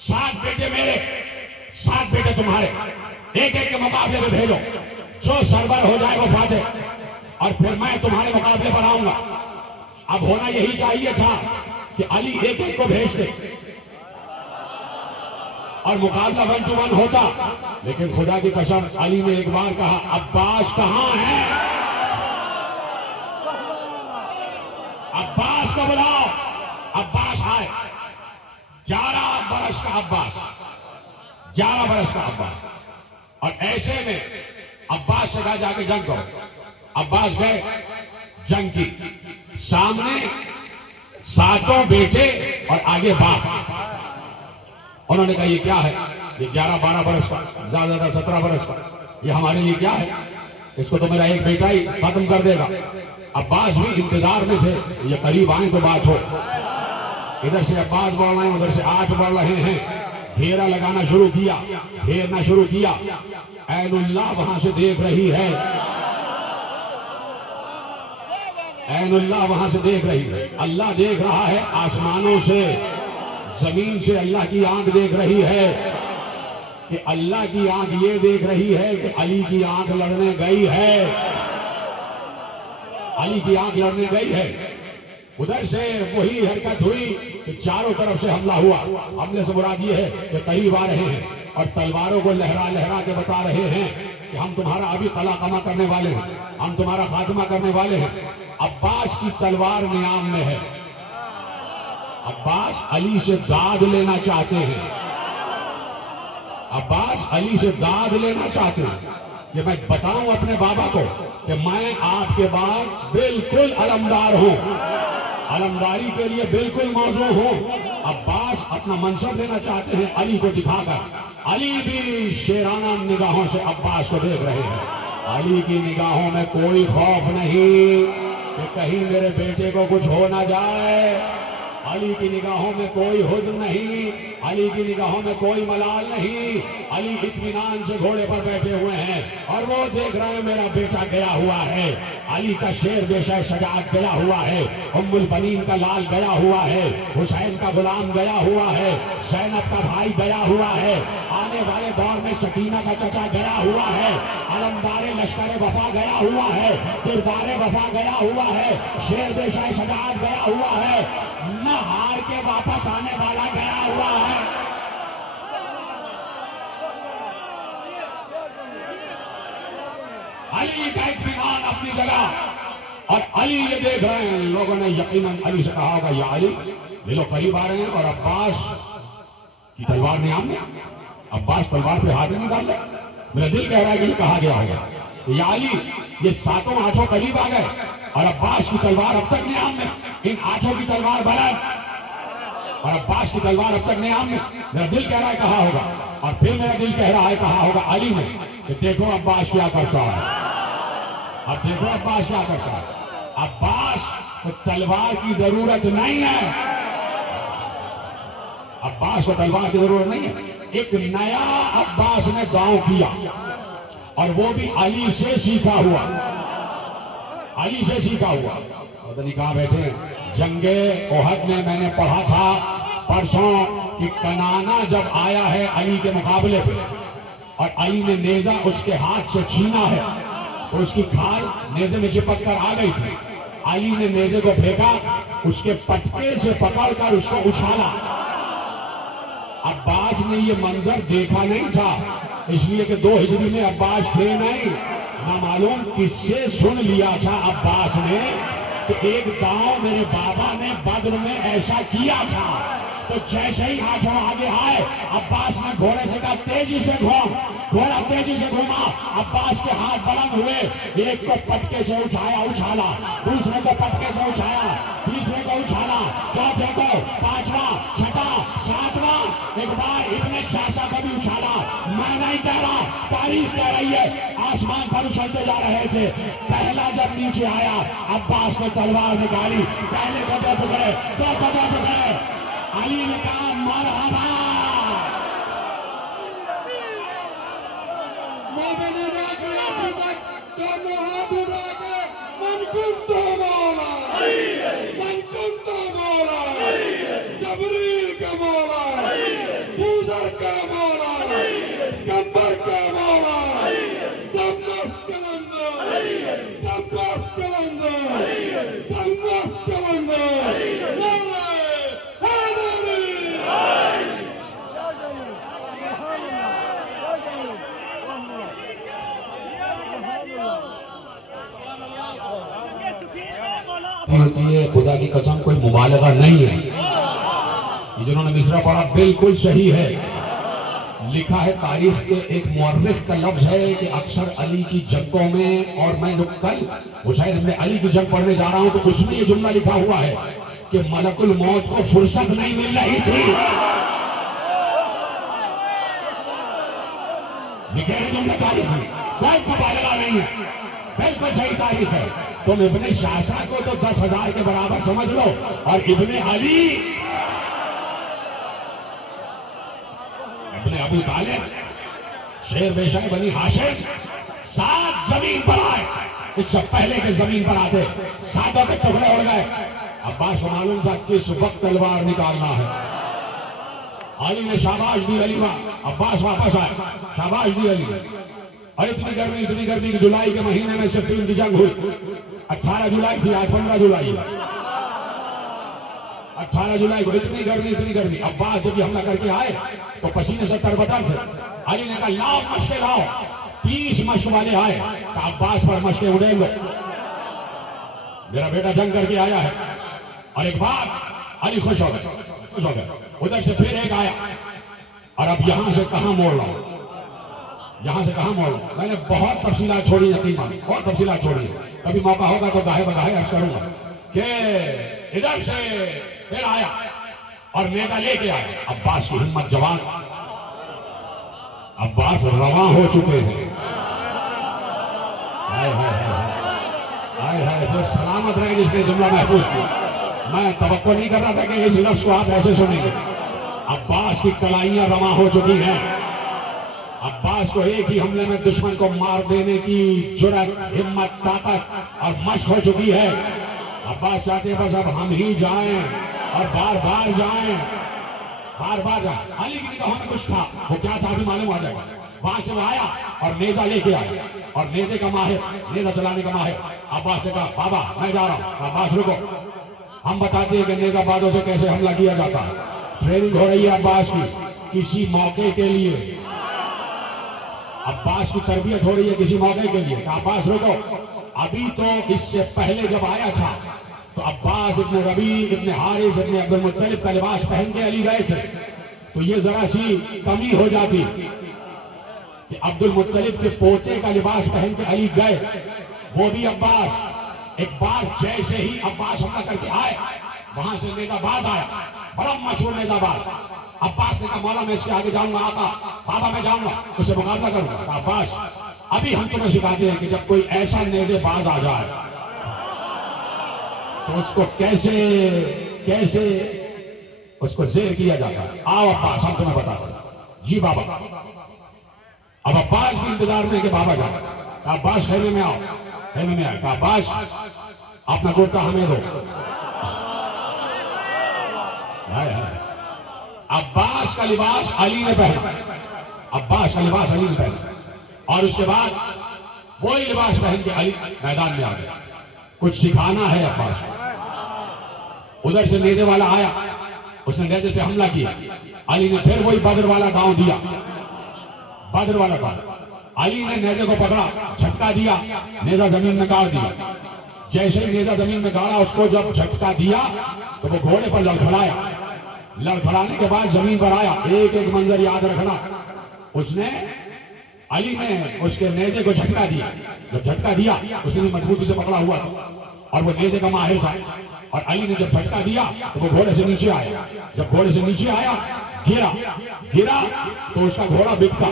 7 بیٹے میرے، 7 بیٹے تمہارے، ایک ایک کے مقابلے میں بھیجو، جو سرور ہو جائے وہ فاتح، اور پھر میں تمہارے مقابلے پر آؤں گا۔ اب ہونا یہی چاہیے تھا کہ علی ایک ایک کو بھیجتے اور مقابلہ 1 to 1 ہوتا، لیکن خدا کی قسم علی نے ایک بار کہا عباس کہاں ہے؟ عباس کو بلاؤ۔ عباس آئے، 11 برس کا عباس، 11 برس کا عباس، اور ایسے میں عباس سے کہا جا کے جنگ کرو۔ عباس گئے، جنگ کی، سامنے 7 بیٹے اور آگے باپ۔ انہوں نے کہا یہ کیا ہے؟ یہ 11-12 برس کا، زیادہ زیادہ 17 برس کا، یہ ہمارے لیے کیا ہے؟ اس کو تو میرا ایک بیٹا ہی ختم کر دے گا۔ عباس بھی انتظار میں تھے یہ قریب آئیں تو بات ہو۔ ادھر سے عباس بڑھ رہے ہیں، ادھر سے 8 بڑھ رہے ہیں، گھیرا لگانا شروع کیا، گھیرنا شروع کیا۔ عین اللہ وہاں سے دیکھ رہی ہے، عین اللہ وہاں سے دیکھ رہی ہے۔ اللہ دیکھ رہا ہے آسمانوں سے، زمین سے اللہ کی آنکھ دیکھ رہی ہے کہ اللہ کی آنکھ یہ دیکھ رہی ہے کہ علی کی آنکھ لڑنے گئی ہے، علی کی آنکھ لڑنے گئی ہے۔ ادھر سے وہی حرکت ہوئی کہ چاروں طرف سے حملہ ہوا۔ حملے سے مراد یہ ہے کہ قریب آ رہے ہیں اور تلواروں کو لہرا لہرا کے بتا رہے ہیں کہ ہم تمہارا ابھی قلع قمع کرنے والے ہیں، ہم تمہارا خاتمہ کرنے والے ہیں۔ عباس کی تلوار نیام میں ہے، عباس علی سے داد لینا چاہتے ہیں، عباس علی سے داد لینا چاہتے ہیں کہ میں بتاؤں اپنے بابا کو کہ میں آپ کے بعد بالکل علمدار ہوں، علمداری کے لیے بالکل موزوں ہوں۔ عباس اپنا منصب لینا چاہتے ہیں علی کو دکھا کر۔ علی بھی شیرانہ نگاہوں سے عباس کو دیکھ رہے ہیں۔ علی کی نگاہوں میں کوئی خوف نہیں کہ کہیں میرے بیٹے کو کچھ ہو نہ جائے، علی کی نگاہوں میں کوئی حزن نہیں، علی کی نگاہوں میں کوئی ملال نہیں۔ علی اطمینان سے گھوڑے پر بیٹھے ہوئے ہیں اور وہ دیکھ رہے ہیں میرا بیٹا گیا ہوا ہے، علی کا شیر بیشہ شجاعت گیا ہوا ہے، ام البنین کا لال گیا ہوا ہے، حسین کا غلام گیا ہوا ہے، زینب کا بھائی گیا ہوا ہے، آنے والے دور میں سکینہ کا چچا گیا ہوا ہے، علمدار لشکر وفا گیا ہوا ہے، کردار وفا گیا ہوا ہے، شیر بیشہ شجاعت گیا ہوا ہے، نہ ہار کے واپس آنے والا گیا ہوا ہے۔ علی کا اطمینان اپنی جگہ، اور علی یہ دیکھ رہے ہیں، لوگوں نے یقیناً علی سے کہا ہوگا یا علی، یہ لوگ قریب آ رہے ہیں اور عباس کی تلوار نیام میں، عباس تلوار پہ ہاتھ نہیں ڈال رہے۔ میرا دل کہہ رہا ہے کہ یہ کہا گیا ہوگا کہ یا علی یہ 7 آنچوں قریب آ گئے اور عباس کی تلوار اب تک نیام میں، ان آنچوں کی تلوار بلند اور عباس کی تلوار اب تک نیام میں۔ میرا دل کہہ رہا ہے کہا ہوگا، اور پھر میرا دل کہہ رہا ہے کہا ہوگا علی نے کہ دیکھو عباس کیا کرتا ہے، اب دیکھو عباس کیا کرتا ہے۔ عباس کو تلوار کی ضرورت نہیں ہے، عباس کو تلوار کی ضرورت نہیں ہے۔ ایک نیا عباس نے گاؤں کیا اور وہ بھی علی سے سیکھا ہوا، علی سے سیکھا ہوا۔ پتہ کہاں بیٹھے ہیں؟ جنگ احد میں میں نے پڑھا تھا پرسوں کہ کنانا جب آیا ہے علی کے مقابلے پہ اور علی نے نیزہ اس کے ہاتھ سے چھینا ہے تو اس کی کھال نیزے میں چپک کر آ گئی تھی۔ علی نے نیزے کو پھینکا، اس کے پٹکے سے پکڑ کر اس کو اچھالا۔ عباس نے یہ منظر دیکھا نہیں تھا، اس لیے کہ 2 ہجری میں عباس تھے نہیں، نہ معلوم کس سے سن لیا تھا عباس نے کہ ایک گاؤں میرے بابا نے بدر میں ایسا کیا تھا۔ تو جیسے ہی ہاتھوں آگے آئے عباس نے گھوڑے سے کہا تیزی سے گھوم، گھوڑا تیزی سے گھوما، عباس کے ہاتھ بلند ہوئے، ایک کو پٹکے سے اچھایا اچھالا، دوسرے کو پٹکے سے اچھایا، تیسرے کو کو پانچواں چھٹا ساتواں ایک بار ابن شاشا کا بھی اچھالا. میں نہیں کہہ رہا, تاریخ کہہ رہی ہے. آسمان پر اچھلتے جا رہے تھے. پہلا جب نیچے آیا عباس نے تلوار نکالی, پہلے کو 2 ٹکڑے, 2 کو 2 ٹکڑے. علی نے کہا مرحبا. مومنین آخر آخر تک دونوں ہاتھ اٹھا کے من کنت مولا, من کنت مولا, جبریل کا مولا, بوذر کا مولا, گمبر کا مولا, دمت کلندر, دمت کلندر, دمت کلندر. نعرہ حیدری. یہ سفیر میں مولا ہوتی ہے, خدا کی قسم کوئی مبالغہ نہیں ہے. یہ جنہوں نے مصرع پڑھا بالکل صحیح ہے. لکھا ہے تاریخ کے ایک مورخ کا لفظ ہے کہ اکثر علی کی جنگوں میں, اور میں جو کل حسین ابن علی کی جنگ پڑھنے جا رہا ہوں تو اس میں یہ جملہ لکھا ہوا ہے کہ ملک الموت کو فرصت نہیں مل رہی تھی. لکھے ہیں جملہ تاریخ میں, کوئی مبالغہ نہیں ہے, بالکل صحیح تاریخ ہے. تم ابن شاشا کو تو 10,000 کے برابر سمجھ لو, اور ابن علی, ابن ابو طالب, شیر بے شک بنی ہاشم, 7 زمین پر آئے. اس سے پہلے کے زمین پر آتے 7 کے ٹکڑے اڑ گئے. عباس کو معلوم تھا کس وقت تلوار نکالنا ہے. علی نے شاباش دی علی. عباس واپس آئے, شاباش دی علی. اور اتنی گرمی کہ جولائی کے مہینے میں صفین کی جنگ ہوئی. 18 جولائی تھی, آج 15 جولائی. 18 جولائی کو اتنی گرمی. عباس جب یہ حملہ کر کے آئے تو پسینے سے تربتر تھے. علی نے کہا لاؤ مشقیں لاؤ. 30 مشق والے آئے کہ عباس پر مشقیں اڑیں گے. میرا بیٹا جنگ کر کے آیا ہے. اور ایک بات, علی خوش ہو گئے. ادھر سے پھر ایک آیا, اور اب یہاں سے کہاں موڑ لاؤ, یہاں سے کہاں موڑ لاؤ. میں نے بہت تفصیلات چھوڑی, یقین مانو بہت تفصیلات چھوڑی. کبھی موقع ہوگا تو گاہے بگاہے عرض کروں گا کہ ادھر سے پھر آیا اور نیزہ لے کے آیا. عباس کی ہمت جوان, عباس رواں ہو چکے ہیں. جو سلامت رہے جس نے جملہ محفوظ کیا. میں توقع نہیں کر رہا تھا کہ اس لفظ کو آپ ایسے سنیں گے. عباس کی کلائیاں رواں ہو چکی ہیں. عباس کو ایک ہی حملے میں دشمن کو مار دینے کی جرأت, ہمت, طاقت اور مشق ہو چکی ہے. عباس چاہتے ہیں بس اب ہم ہی جائیں اور بار بار جائیں. علی کی نگاہوں میں کچھ تھا, وہ کیا تھا ابھی معلوم آ جائے گا. وہاں سے وہ آیا اور نیزہ لے کے آیا, اور نیزے کا ماہر, نیزہ چلانے کا ماہر. عباس نے کہا بابا میں جا رہا ہوں. عباس رکو, ہم بتاتے ہیں کہ نیزہ بازوں سے کیسے حملہ کیا جاتا ہے. ٹریننگ ہو رہی ہے عباس کی کسی موقع کے لیے. عباس کی تربیت ہو رہی ہے کسی موقع کے لیے. عباس رکو, ابھی تو اس سے پہلے جب آیا تھا تو عباس ابن ربیع ابن حارث ابن عبد المطلب کا لباس پہن کے علی گئے تھے. تو یہ ذرا سی کمی ہو جاتی کہ عبد المطلب کے پوتے کا لباس پہن کے علی گئے. وہ بھی عباس. ایک بار جیسے ہی عباس حملہ کر کے آئے, وہاں سے نیزہ باز آیا, بڑا مشہور نیزہ باز. عباس نے کہا مولا میں اس کے آگے جاؤں گا. آقا بابا میں جاؤں گا, اس سے مقابلہ کروں گا. عباس ابھی ہم تمہیں سکھاتے ہیں کہ جب کوئی ایسا نیزے باز آ جائے تو اس کو کیسے اس کو زیر کیا جاتا ہے. آؤ عباس ہم تمہیں بتاتے ہیں. جی بابا. اب عباس بھی انتظار میں کہ بابا جاؤ. عباس خیمے میں آؤ. خیمے میں آئے. عباس اپنا کرتا ہمیں دو. عباس کا لباس علی نے پہنا. عباس کا لباس علی نے پہنا, اور اس کے بعد وہی لباس پہن کے علی میدان میں آ گیا. کچھ سکھانا ہے عباس کو. ادھر سے نیزے والا آیا, اس نے نیزے سے حملہ کیا. علی نے پھر وہی بدر والا گاؤں دیا. بدر والا گاؤں. علی نے نیزے کو پکڑا, جھٹکا دیا, نیزہ زمین میں گاڑ دیا. جیسے ہی نیزہ زمین میں گاڑا, اس کو جب جھٹکا دیا تو وہ گھوڑے پر لڑکھڑایا. لڑکھڑانے کے بعد زمین پر آیا. ایک ایک منظر یاد رکھنا. اس نے علی نے اس کے نیزے کو جھٹکا دیا. جب جھٹکا دیا, اس نے مضبوطی سے پکڑا ہوا تھا, اور وہ نیزے کا ماہر تھا. اور علی نے جب جھٹکا دیا تو وہ گھوڑے سے نیچے آیا. جب گھوڑے سے نیچے آیا گرا تو اس کا گھوڑا بچکا.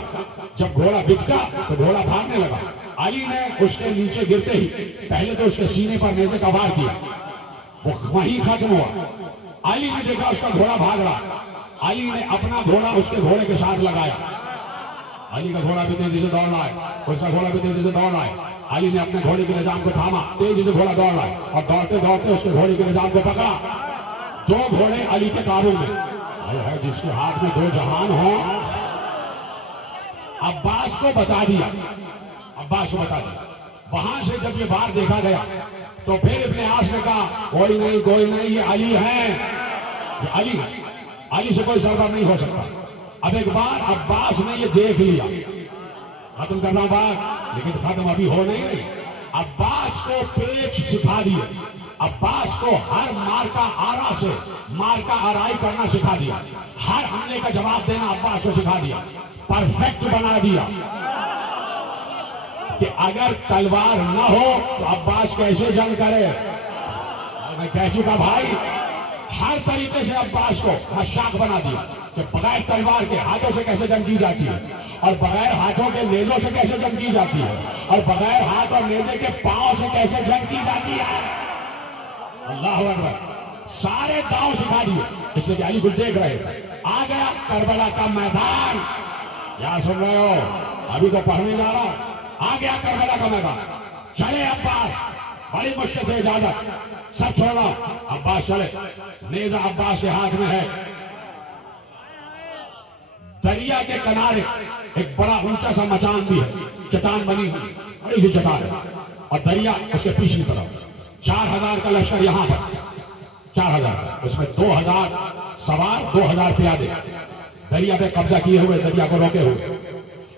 جب گھوڑا بچکا تو گھوڑا بھاگنے لگا. علی نے اس کے نیچے گرتے ہی پہلے تو اس کے سینے پر نیزے کا وار کیا, وہ وہیں ختم ہوا. علی نے دیکھا اس کا گھوڑا بھاگ رہا. علی نے اپنا گھوڑا اس کے گھوڑے کے ساتھ لگایا. علی کا گھوڑا بھی تیزی سے دوڑ رہا ہے, اس کا گھوڑا بھی تیزی سے دوڑ رہا ہے. علی نے اپنے گھوڑے کے نظام کو تھاما, تیزی سے گھوڑا دوڑ رہا ہے اور دوڑتے دوڑتے اس کے گھوڑے کے نظام کو پکڑا. 2 گھوڑے علی کے قابو میں. ہے جس کے ہاتھ میں 2 جہان ہوں. عباس کو بتا دیا, عباس کو بتا دیا. وہاں سے جب یہ بار دیکھا گیا تو پھر ابن عاص نے کہا کوئی نہیں یہ علی ہے, یہ علی سے کوئی سرور نہیں ہو سکتا. اب ایک بار عباس نے یہ دیکھ لیا, ختم کرنا بات, لیکن ختم ابھی ہو نہیں رہی. عباس کو پیچ سکھا دیا, عباس کو ہر مارکا آرا سے مارکا آرائی کرنا سکھا دیا, ہر حملے کا جواب دینا عباس کو سکھا دیا, پرفیکٹ بنا دیا کہ اگر تلوار نہ ہو تو عباس کیسے جنگ کرے. میں کہہ چکا بھائی, ہر طریقے سے عباس کو مشاق بنا دیا کہ بغیر تلوار کے ہاتھوں سے کیسے جنگ کی جاتی ہے, اور بغیر ہاتھوں کے نیزوں سے کیسے جنگ کی جاتی ہے, اور بغیر ہاتھ اور نیزے کے پاؤں سے کیسے جنگ کی جاتی ہے. اللہ اکبر, سارے داؤں سکھا دیے. اس لیے کہ علی کچھ دیکھ رہے تھے. آ گیا کربلا کا میدان. کیا سن رہے ہو, ابھی تو پڑھنے جا رہا. آ گیا کربلا کا میدان. چلے عباس, بڑی مشکل سے اجازت, سب چھوڑا, عباس چلے. نیزہ عباس کے ہاتھ میں ہے. دریا کے کنارے ایک بڑا اونچا سا مچان بھی ہے, چٹان بنی ہوئی, بڑی سی چٹان ہے, اور دریا اس کے پیچھے کی طرف. 4000 کا لشکر یہاں پر, 4000, اس میں 2000 سوار, 2000 پیادے دریا پہ قبضہ کیے ہوئے, دریا کو روکے ہوئے.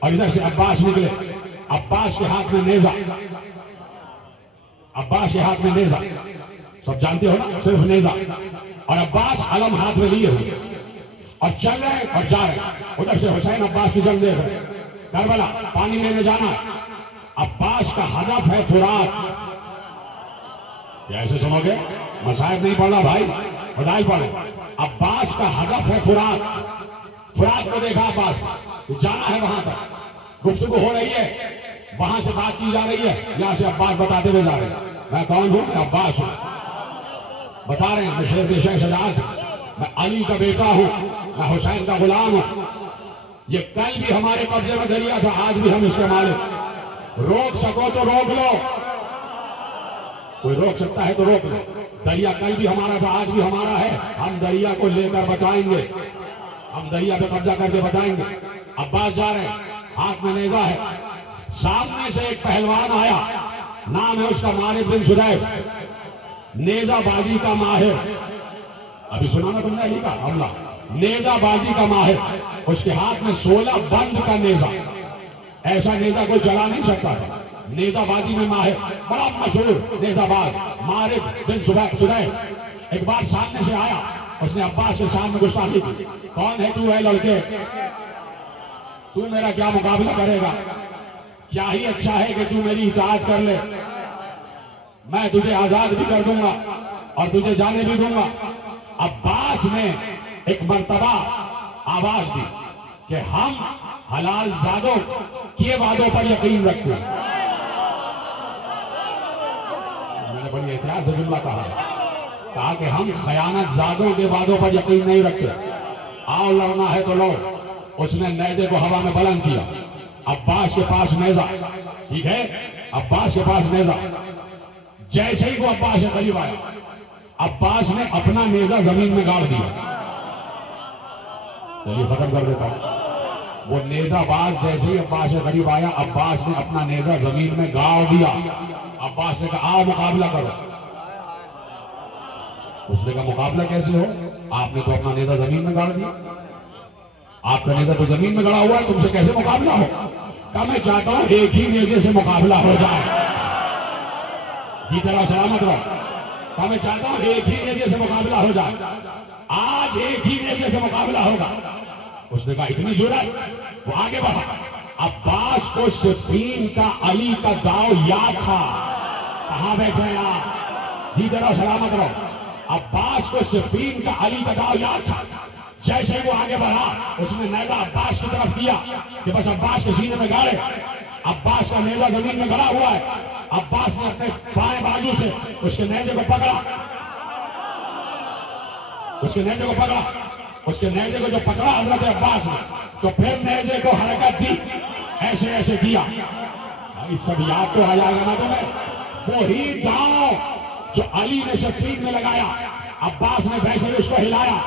اور ادھر سے عباس نکلے. عباس کے ہاتھ میں نیزہ, عباس کے ہاتھ میں نیزہ, سب جانتے ہو نا, صرف نیزہ. اور عباس علم ہاتھ میں لیے ہوئے اور چل رہے اور جا رہے. ادھر سے حسین عباس کی جنگ دیکھ رہے. کربلا پانی لینے جانا. عباس کا ہدف ہے فرات. کیا ایسے سنو گے, مصائب نہیں پڑھنا بھائی, خدائی پڑھو. عباس کا ہدف ہے فرات. فرات کو دیکھا عباس, جانا ہے وہاں تک. گفتگو ہو رہی ہے, وہاں سے بات کی جا رہی ہے, یہاں سے عباس بتاتے ہوئے جا رہے ہیں میں کون ہوں, میں عباس ہوں. بتا رہے ہیں میں شیر شہ شجاعت ہوں, میں علی کا بیٹا ہوں, میں حسین کا غلام ہوں. یہ کل بھی ہمارے قبضے میں دریا تھا, آج بھی ہم اس کے مالک. روک سکو تو روک لو, کوئی روک سکتا ہے تو روک لو. دریا کل بھی ہمارا تھا, آج بھی ہمارا ہے. ہم دریا کو لے کر بچائیں گے, ہم دریا پہ قبضہ کر کے بچائیں گے. عباس جا رہے ہیں, ہاتھ میں نیزہ ہے. سامنے سے ایک پہلوان آیا, نام ہے اس کا مالک بن شدیف, نیزہ بازی کا ماہر. ابھی سنا نا تم نے علی کا حملہ, نیزہ بازی کا ماہر. اس کے ہاتھ میں 16 بند کا نیزہ, ایسا نیزہ کوئی چلا نہیں سکتا تھا. نیزہ بازی میں ماہر, بڑا مشہور نیزہ باز مالک بن شدیف. ایک بار سامنے سے آیا, اس نے عباس کے سامنے گستاخی کی. کون ہے تو, ہے لڑکے, تو میرا کیا مقابلہ کرے گا؟ کیا ہی اچھا ہے کہ تو میری اطاعت کر لے, میں تجھے آزاد بھی کر دوں گا اور تجھے جانے بھی دوں گا. عباس نے ایک مرتبہ آواز دی کہ ہم حلال زادوں کے وعدوں پر یقین رکھتے ہیں. میں نے بڑی احتیاط سے جملہ کہا کہ ہم خیانت زادوں کے وعدوں پر یقین نہیں رکھتے. آؤ لڑنا ہے تو لو. اس نے نیزے کو ہوا میں بلند کیا. عباس کے پاس نیزہ, ٹھیک ہے, عباس کے پاس نیزہ. جیسے ہی وہ عباس سے قریب آیا, عباس نے اپنا نیزہ زمین میں گاڑ دیا. چلیے ختم کر دیتا ہوں. وہ نیزہ باز جیسے ہی عباس سے قریب آیا, عباس نے اپنا نیزہ زمین میں گاڑ دیا. عباس نے کہا آؤ مقابلہ کرو. اس نے کہا مقابلہ کیسے ہو, آپ نے تو اپنا نیزہ زمین میں گاڑ دیا, آپ کا نیزہ تو زمین میں گڑا ہوا ہے, تم سے کیسے مقابلہ ہو؟ کہا میں چاہتا ہوں ایک ہی نیزے سے مقابلہ ہو جائے. جی طرح سلامت رہو. کہا میں چاہتا ہوں ایک ہی نیزے سے مقابلہ ہو جائے, آج ایک ہی نیزے سے مقابلہ ہوگا. اس نے کہا اتنی جرأت, وہ آگے بڑھا. عباس کو صفین کا علی کا داؤ یاد تھا. کہاں بیٹھے آپ, جی طرح سلامت رہو. عباس کو صفین کا علی کا داؤ یاد تھا. جیسے ہی وہ آگے بڑھا اس نے نیزہ عباس کی طرف کیا کہ بس عباس کے سینے میں گاڑے. عباس کا نیزہ زمین میں گڑا ہوا ہے. عباس نے اپنے بائیں بازو سے اس کے نیزے کو پکڑا. اس کے نیزے کو پکڑا. اس کے نیزے کو جو پکڑا حضرت عباس نے تو پھر نیزے کو حرکت دی. ایسے ایسے کیا. بھائی سب یاد تو آ جائے گا نا تمہیں. وہی داؤ جو علی نے صفین میں لگایا عباس نے ویسے ہی اس کو ہلایا.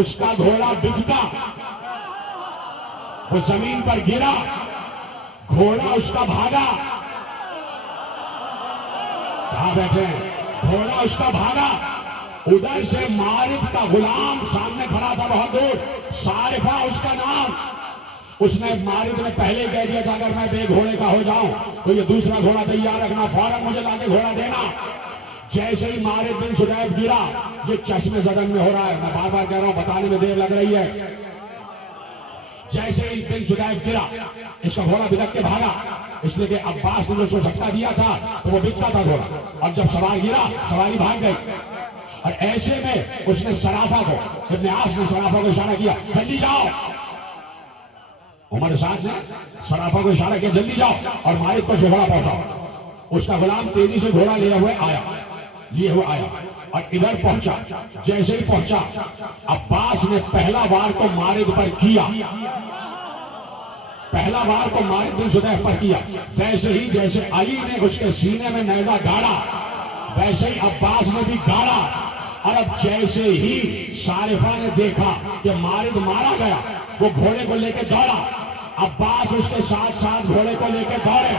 اس کا گھوڑا بچھا, وہ زمین پر گرا. گھوڑا اس کا بھاگا. کہاں بیٹھے ہیں؟ گھوڑا اس کا بھاگا. ادھر سے مارد کا غلام سامنے کھڑا تھا بہت دور. صارفہ اس کا نام. اس نے مارد نے پہلے کہہ دیا تھا اگر میں بے گھوڑے کا ہو جاؤں تو یہ دوسرا گھوڑا تیار رکھنا, فوراً مجھے لا کے گھوڑا دینا. جیسے ہی مارد بن شدیب گرا, یہ چشم زدن میں ہو رہا ہے, میں بار بار کہہ رہا ہوں بتانے میں دیر لگ رہی ہے. جیسے ہی بن شدیب گرا اس کا گھوڑا بلک کے بھاگا, اس لیے کہ عباس نے جو اس کو جھٹکا دیا تھا تو وہ بچتا تھا گھوڑا. اور جب سوار گرا سواری بھاگ گئی. اور ایسے میں اس نے صرافہ کو, ابن عاص نے صرافہ کو اشارہ کیا جلدی جاؤ. عمر سعد نے صرافہ کو اشارہ کیا جلدی جاؤ اور مالک کو گھوڑا پہنچاؤ. اس کا غلام تیزی سے گھوڑا لیے ہوئے آیا اور ادھر پہنچا. جیسے ہی پہنچا عباس نے پہلا وار تو مارد پر کیا. پہلا وار تو مارد بن شدیف پر کیا. ویسے ہی جیسے علی نے اس کے سینے میں نیزہ گاڑا ویسے ہی عباس نے بھی گاڑا. اور اب جیسے ہی صارفہ نے دیکھا کہ مارد مارا گیا وہ گھوڑے کو لے کے دوڑا. عباس اس کے ساتھ ساتھ گھوڑے کو لے کے دوڑے.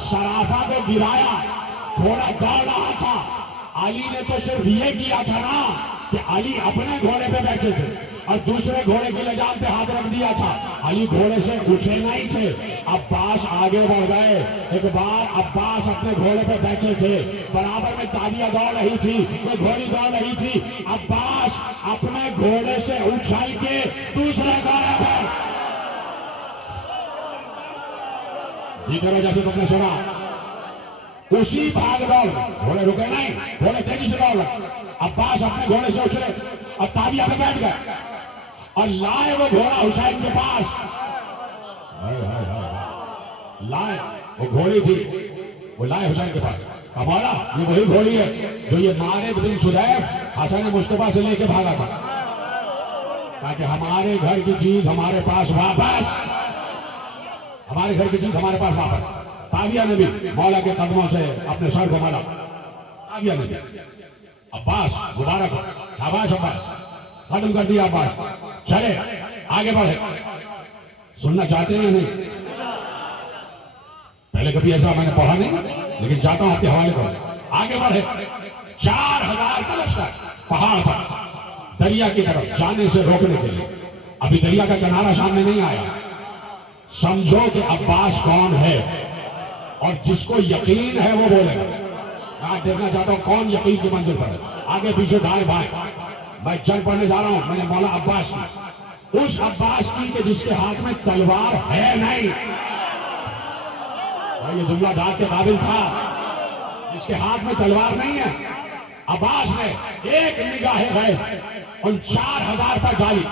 صرافہ کو گرایا, گھوڑا دوڑ رہا تھا. علی نے تو صرف یہ کیا تھا نا کہ علی اپنے گھوڑے پہ بیٹھے تھے اور دوسرے گھوڑے کی لجام پہ ہاتھ رکھ دیا تھا. علی گھوڑے سے اٹھے نہیں تھے. عباس آگے بڑھ گئے. ایک بار عباس اپنے گھوڑے پہ بیٹھے تھے, برابر میں تالیاں دوڑ رہی تھی, وہ گھوڑی دوڑ رہی تھی. عباس اپنے گھوڑے سے اچھل کے دوسرے گھوڑے پہ یہ طرح جیسے تم نے سنا اسی بھاگ دوڑ. گھوڑے رکے نہیں, گھوڑے تیزی سے دوڑ رہے. عباس اپنے گھوڑے سے اچھلے اور تابیہ پہ بیٹھ گئے اور لائے وہ گھوڑا حسین کے پاس. لائے وہ گھوڑی تھی, وہ لائے حسین کے پاس. مولا یہ وہی گھوڑی ہے جو یہ مارد بن شدیف حسن مصطفیٰ سے لے کے بھاگا تھا تاکہ ہمارے گھر کی چیز ہمارے پاس واپس, ہمارے گھر کی چیز ہمارے پاس واپس. تابیہ نے بھی مولا کے قدموں سے اپنے سر کو ملا. تابیہ نے بھی عباس مبارک ہو, شاباش عباس, ختم کر دیا عباس. چلے آگے بڑھے. سننا چاہتے ہیں نہیں؟ پہلے کبھی ایسا میں نے پڑھا نہیں لیکن چاہتا ہوں آپ کے حوالے کروں. آگے بڑھے. 4000 کا لشکر پہاڑ پر دریا کی طرف جانے سے روکنے کے لیے. ابھی دریا کا کنارہ سامنے نہیں آیا. سمجھو کہ عباس کون ہے اور جس کو یقین ہے وہ بولے. میں دیکھنا چاہتا ہوں کون یقین کی منزل پر ہے. آگے پیچھے دائیں بائیں. میں جنگ پڑھنے جا رہا ہوں, میں نے مولا عباس کی, اس عباس کی کہ جس کے ہاتھ میں تلوار ہے نہیں. یہ جملہ داد کے قابل تھا. جس کے ہاتھ میں تلوار نہیں ہے. عباس نے ایک نگاہ غیظ ان 4000 پر ڈالی,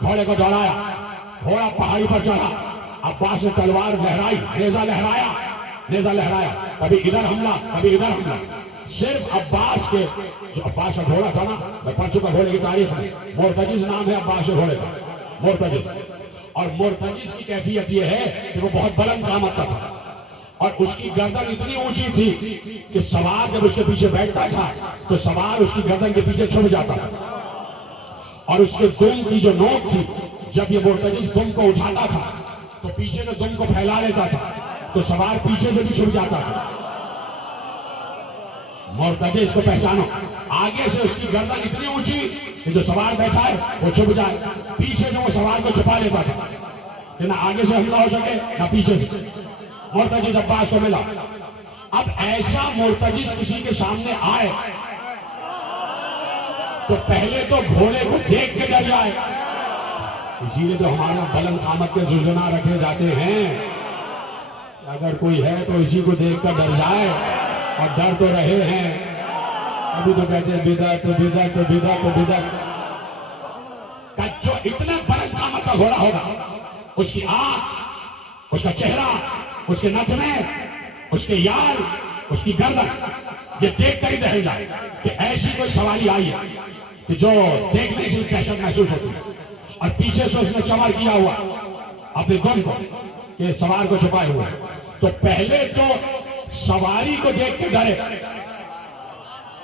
گھوڑے کو دوڑایا, گھوڑا پہاڑی پر چڑھا. عباس نے تلوار لہرائی, نیزہ لہرایا, کبھی ادھر حملہ کبھی ادھر حملہ. صرف عباس کے جو عباس کا گھوڑا تھا نا, میں پڑھ چکا گھوڑے کی تاریخ میں, مرتجز نام ہے عباس کے گھوڑے کا, مرتجز. اور مرتجز کی کیفیت یہ ہے کہ وہ بہت بلند قامت کا تھا اور اس کی گردن اتنی اونچی تھی کہ سوار جب اس کے پیچھے بیٹھتا تھا تو سوار اس کی گردن کے پیچھے چھپ جاتا تھا. اور اس کے دم کی جو نوک تھی, جب یہ مرتجز دم کو اٹھاتا تھا تو پیچھے سے دم کو پھیلا لیتا تھا تو سوار پیچھے سے بھی چھپ جاتا تھا. مرتجز کو پہچانو. آگے سے اس کی گردن اتنی اونچی کہ جو سوار بیٹھا ہے وہ چھپ جائے, پیچھے سے وہ سوار کو چھپا لیتا تھا کہ نہ آگے سے حملہ ہو سکے نہ پیچھے سے. مرتجز عباس کو ملا. اب ایسا مرتجز کسی کے سامنے آئے تو پہلے تو گھوڑے کو دیکھ کے ڈر جائے. اسی لیے تو ہمارا بلند قامت کے زلزلہ رکھے جاتے ہیں. اگر کوئی ہے تو اسی کو دیکھ کر ڈر جائے, اور ڈر تو رہے ہیں. ابھی تو کہتے ہیں بدعت بدعت بدعت بدعت کا جو اتنا بلند قامت کا گھوڑا ہوگا، اس کی آنکھ، اس کا چہرہ، اس کے نتنے، اس کے یال، اس کی گردن، یہ دیکھ کر ہی رہ جائے کہ ایسی کوئی سواری آئی ہے کہ جو دیکھنے سے دہشت محسوس ہوتی ہے، اور پیچھے سے اس نے چمر کیا ہوا اپنے گم کو کہ سوار کو چھپائے ہوئے، تو پہلے تو سواری کو دیکھ کے ڈرے.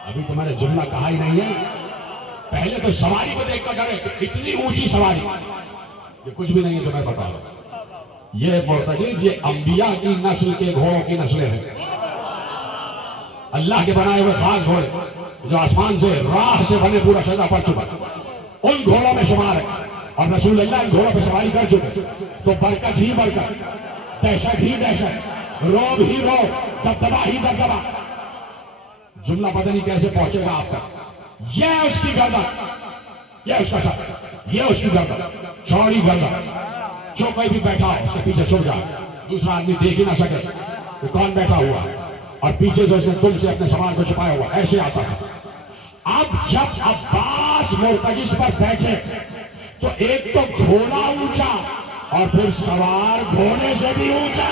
ابھی تو میں نے جملہ کہا ہی نہیں ہے. پہلے تو سواری کو دیکھ کر ڈرے کہ اتنی اونچی سواری، یہ کچھ بھی نہیں ہے جو میں بتا رہا ہوں. یہ مرتجز، یہ انبیاء کی نسل کے گھوڑوں کی نسلیں ہیں، اللہ کے بنائے ہوئے خاص گھوڑے جو آسمان سے راہ سے بنے پورا شجا پڑ چکا، ان گھوڑوں میں شمار ہے. اور رسول اللہ ان گھوڑوں پہ سواری کر چکے، تو برکت ہی برکت، دہشت ہی دہشت، روب ہی روب، دبدبا ہی دبدبا. جملہ پتہ نہیں کیسے پہنچے گا آپ تک. یہ اس کی گردن، یہ اس کا سر، یہ اس کی گردن، چوڑی گردن. جو کوئی بھی بیٹھا ہو اس کے پیچھے چھپ جائے، دوسرا آدمی دیکھ ہی نہ سکے کہ کون بیٹھا ہوا ہے، اور پیچھے سے اس نے تم سے اپنے سامان کو چھپایا ہوا، ایسے آتا تھا. اب جب عباس مرتجز پر بیٹھے تو ایک تو گھوڑا اونچا اور پھر سوار گھوڑے سے بھی اونچا.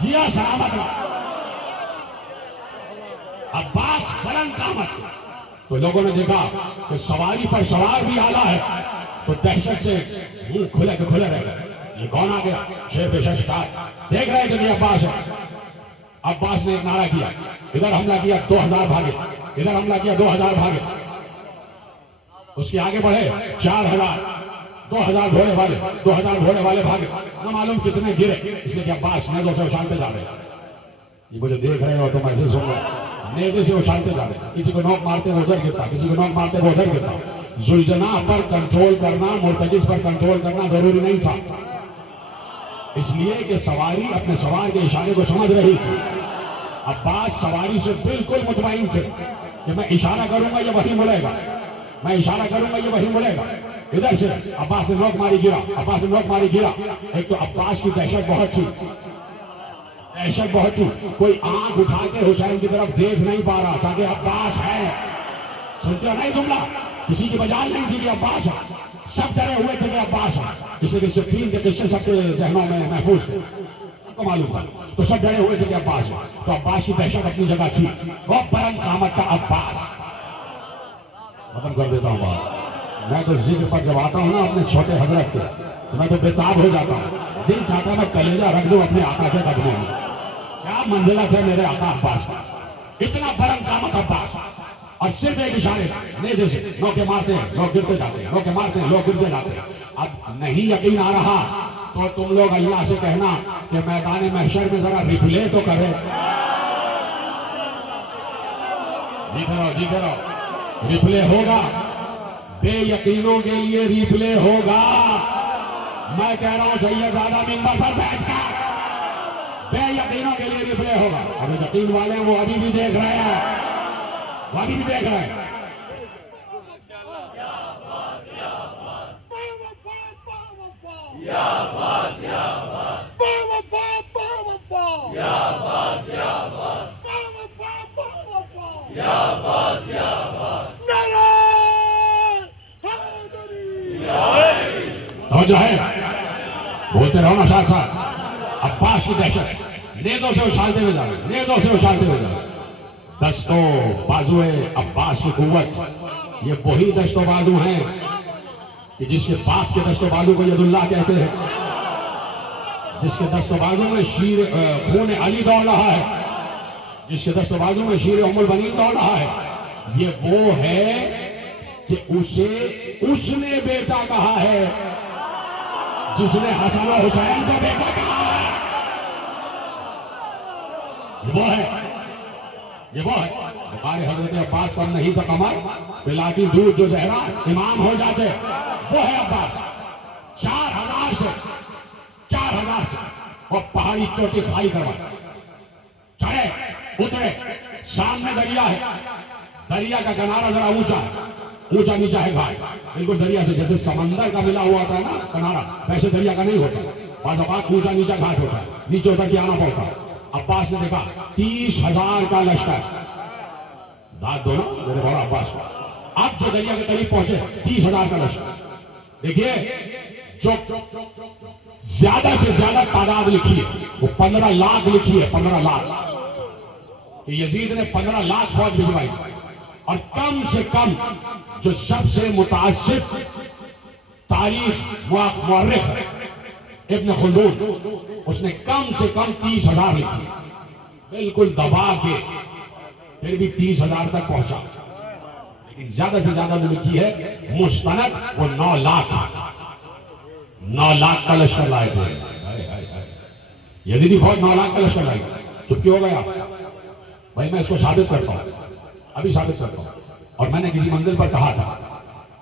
جیا سلامت رہا. عباس بلند قامت، تو لوگوں نے دیکھا کہ سواری پر سوار بھی آلہ ہے، تو دہشت سے منہ کھلے کے کھلے رہ گئے. یہ کون آ گیا؟ شیر بے شر شکار. دیکھ رہے کہ یہ عباس ہے. عباس نے ایک نعرہ کیا، ادھر حملہ کیا 2000 بھاگے، ادھر حملہ کیا 2000 بھاگے. اس کے آگے بڑھے 4000، 2000 گھوڑے والے، 2000 گھوڑے والے بھاگے. نہ معلوم کتنے گرے، اس لیے کہ عباس نیزوں سے اچھالتے جا رہے. یہ مجھے دیکھ رہے ہو تو میں ایسے سن رہا ہوں، نیزے سے اچھالتے جا رہے. کسی کو نوک مارتے وہ ادھر گرتا، کسی کو نوک مارتے وہ ادھر گرتا. زلجناح پر کنٹرول کرنا، مرتجز پر کنٹرول کرنا ضروری نہیں تھا، اس لیے کہ سواری اپنے سوار کے اشارے کو سمجھ رہی تھی. عباس سواری سے بالکل مطمئن تھے کہ میں اشارہ کروں گا یہ وہی مڑے گا، میں اشارہ کروں گا یہ وہی مڑے گا. ادھر سے عباس نے نوک ماری گرا، عباس نے نوک ماری گرا. ایک تو عباس کی دہشت بہت تھی، دہشت بہت تھی. کوئی آنکھ اٹھا کے حسین کی طرف دیکھ نہیں پا رہا تھا کہ عباس ہے. سنتے ہو نہیں جملہ؟ کسی کی بجائے نہیں تھی کہ عباس ہے. سب ڈرے ہوئے تھے کہ عباس ہے، اس لیے کہ صفین کے قصے سب کے ذہنوں میں محفوظ تھے، سب کو معلوم تھا. تو سب ڈرے ہوئے تھے کہ عباس ہے. تو عباس کی دہشت اپنی جگہ تھی. وہ بلند قامت کا عباس. ختم کر دیتا ہوں بات. میں تو ذکر پر جب آتا ہوں نا اپنے چھوٹے حضرت کے، تو میں تو بےتاب ہو جاتا ہوں. دل چاہتا میں کلیجہ رکھ دوں اپنے آقا کے قدموں میں. کیا منزلت ہے میرے آقا عباس کا، اتنا بلند قامت عباس. اور صرف ایک اشارے نیزے سے نوکے مارتے ہیں، لوگ گرتے جاتے ہیں، نوکے مارتے ہیں، لوگ گرتے جاتے ہیں. اب نہیں یقین آ رہا تو تم لوگ اللہ سے کہنا کہ میدان محشر میں ذرا ریپلے تو کرے. جیتے رہو، ریپلے ہوگا. بے یقینوں کے لیے ریپلے ہوگا. میں کہہ رہا ہوں سیدزادہ منبر پر بیٹھ کر بے یقینوں کے لیے ریپلے ہوگا. اور یقین والے وہ ابھی بھی دیکھ رہے ہیں، وہ ابھی بھی دیکھ رہے ہیں. جو ہے بولتے رہو نا ساتھ ساتھ. عباس کی دہشت نیزوں سے اچھالتے ہوئے جا رہے، نیزوں سے اچھالتے ہوئے جا رہے. دست و بازو عباس کی قوت، یہ وہی دست و بازو ہیں کہ جس کے باپ کے دست و بازو کو ید اللہ کہتے ہیں، جس کے دست و بازو میں شیر خون علی دوڑ رہا ہے، جس کے دست و بازو میں شیر ام البنین دوڑ رہا ہے. یہ وہ ہے کہ اسے اس نے بیٹا کہا ہے جس نے حسن و حسین کو بیٹا کہا ہے. یہ وہ ہے، یہ وہ ہے. ہمارے حضرت عباس کا نہیں تھا کمر، پلاتی دودھ جو زہرا امام ہو جاتے، وہ ہے عباس. 4000 سے وہ پہاڑی چوٹی خالی کروا چڑھے اترے. سامنے دریا ہے، دریا کا کنارہ ذرا اونچا نیچا ہے گھاٹ. بالکل دریا سے جیسے سمندر کا ملا ہوا ہوتا ہے نا کنارہ، ویسے دریا کا نہیں ہوتا. بعض اوقات اونچا نیچا گھاٹ ہوتا ہے، نیچے اتر کے آنا پڑتا ہے. عباس نے دیکھا 30,000 کا لشکر. داد دو نا میرے بڑا عباس کو. اب جو دریا کے قریب پہنچے 30,000 کا لشکر. دیکھیے جو زیادہ سے زیادہ تعداد لکھی ہے وہ 15 لاکھ لکھی ہے. 15 لاکھ کہ یزید نے 15 لاکھ فوج بھجوائی. اور کم سے کم جو سب سے متعصب تاریخ مورخ ابن خلدون اس نے کم سے کم 30,000 لکھی. بالکل دبا کے پھر بھی 30,000 تک پہنچا. لیکن زیادہ سے زیادہ جو لکھی ہے مستند وہ 9 لاکھ. 9 لاکھ کا لشکر لائے تھے. یزیدی فوج 9 لاکھ کا لشکر لائی تھی. چپکی ہو گیا بھائی. میں اس کو ثابت کرتا ہوں, ابھی ثابت کرتا ہوں. اور میں نے کسی منزل پر کہا تھا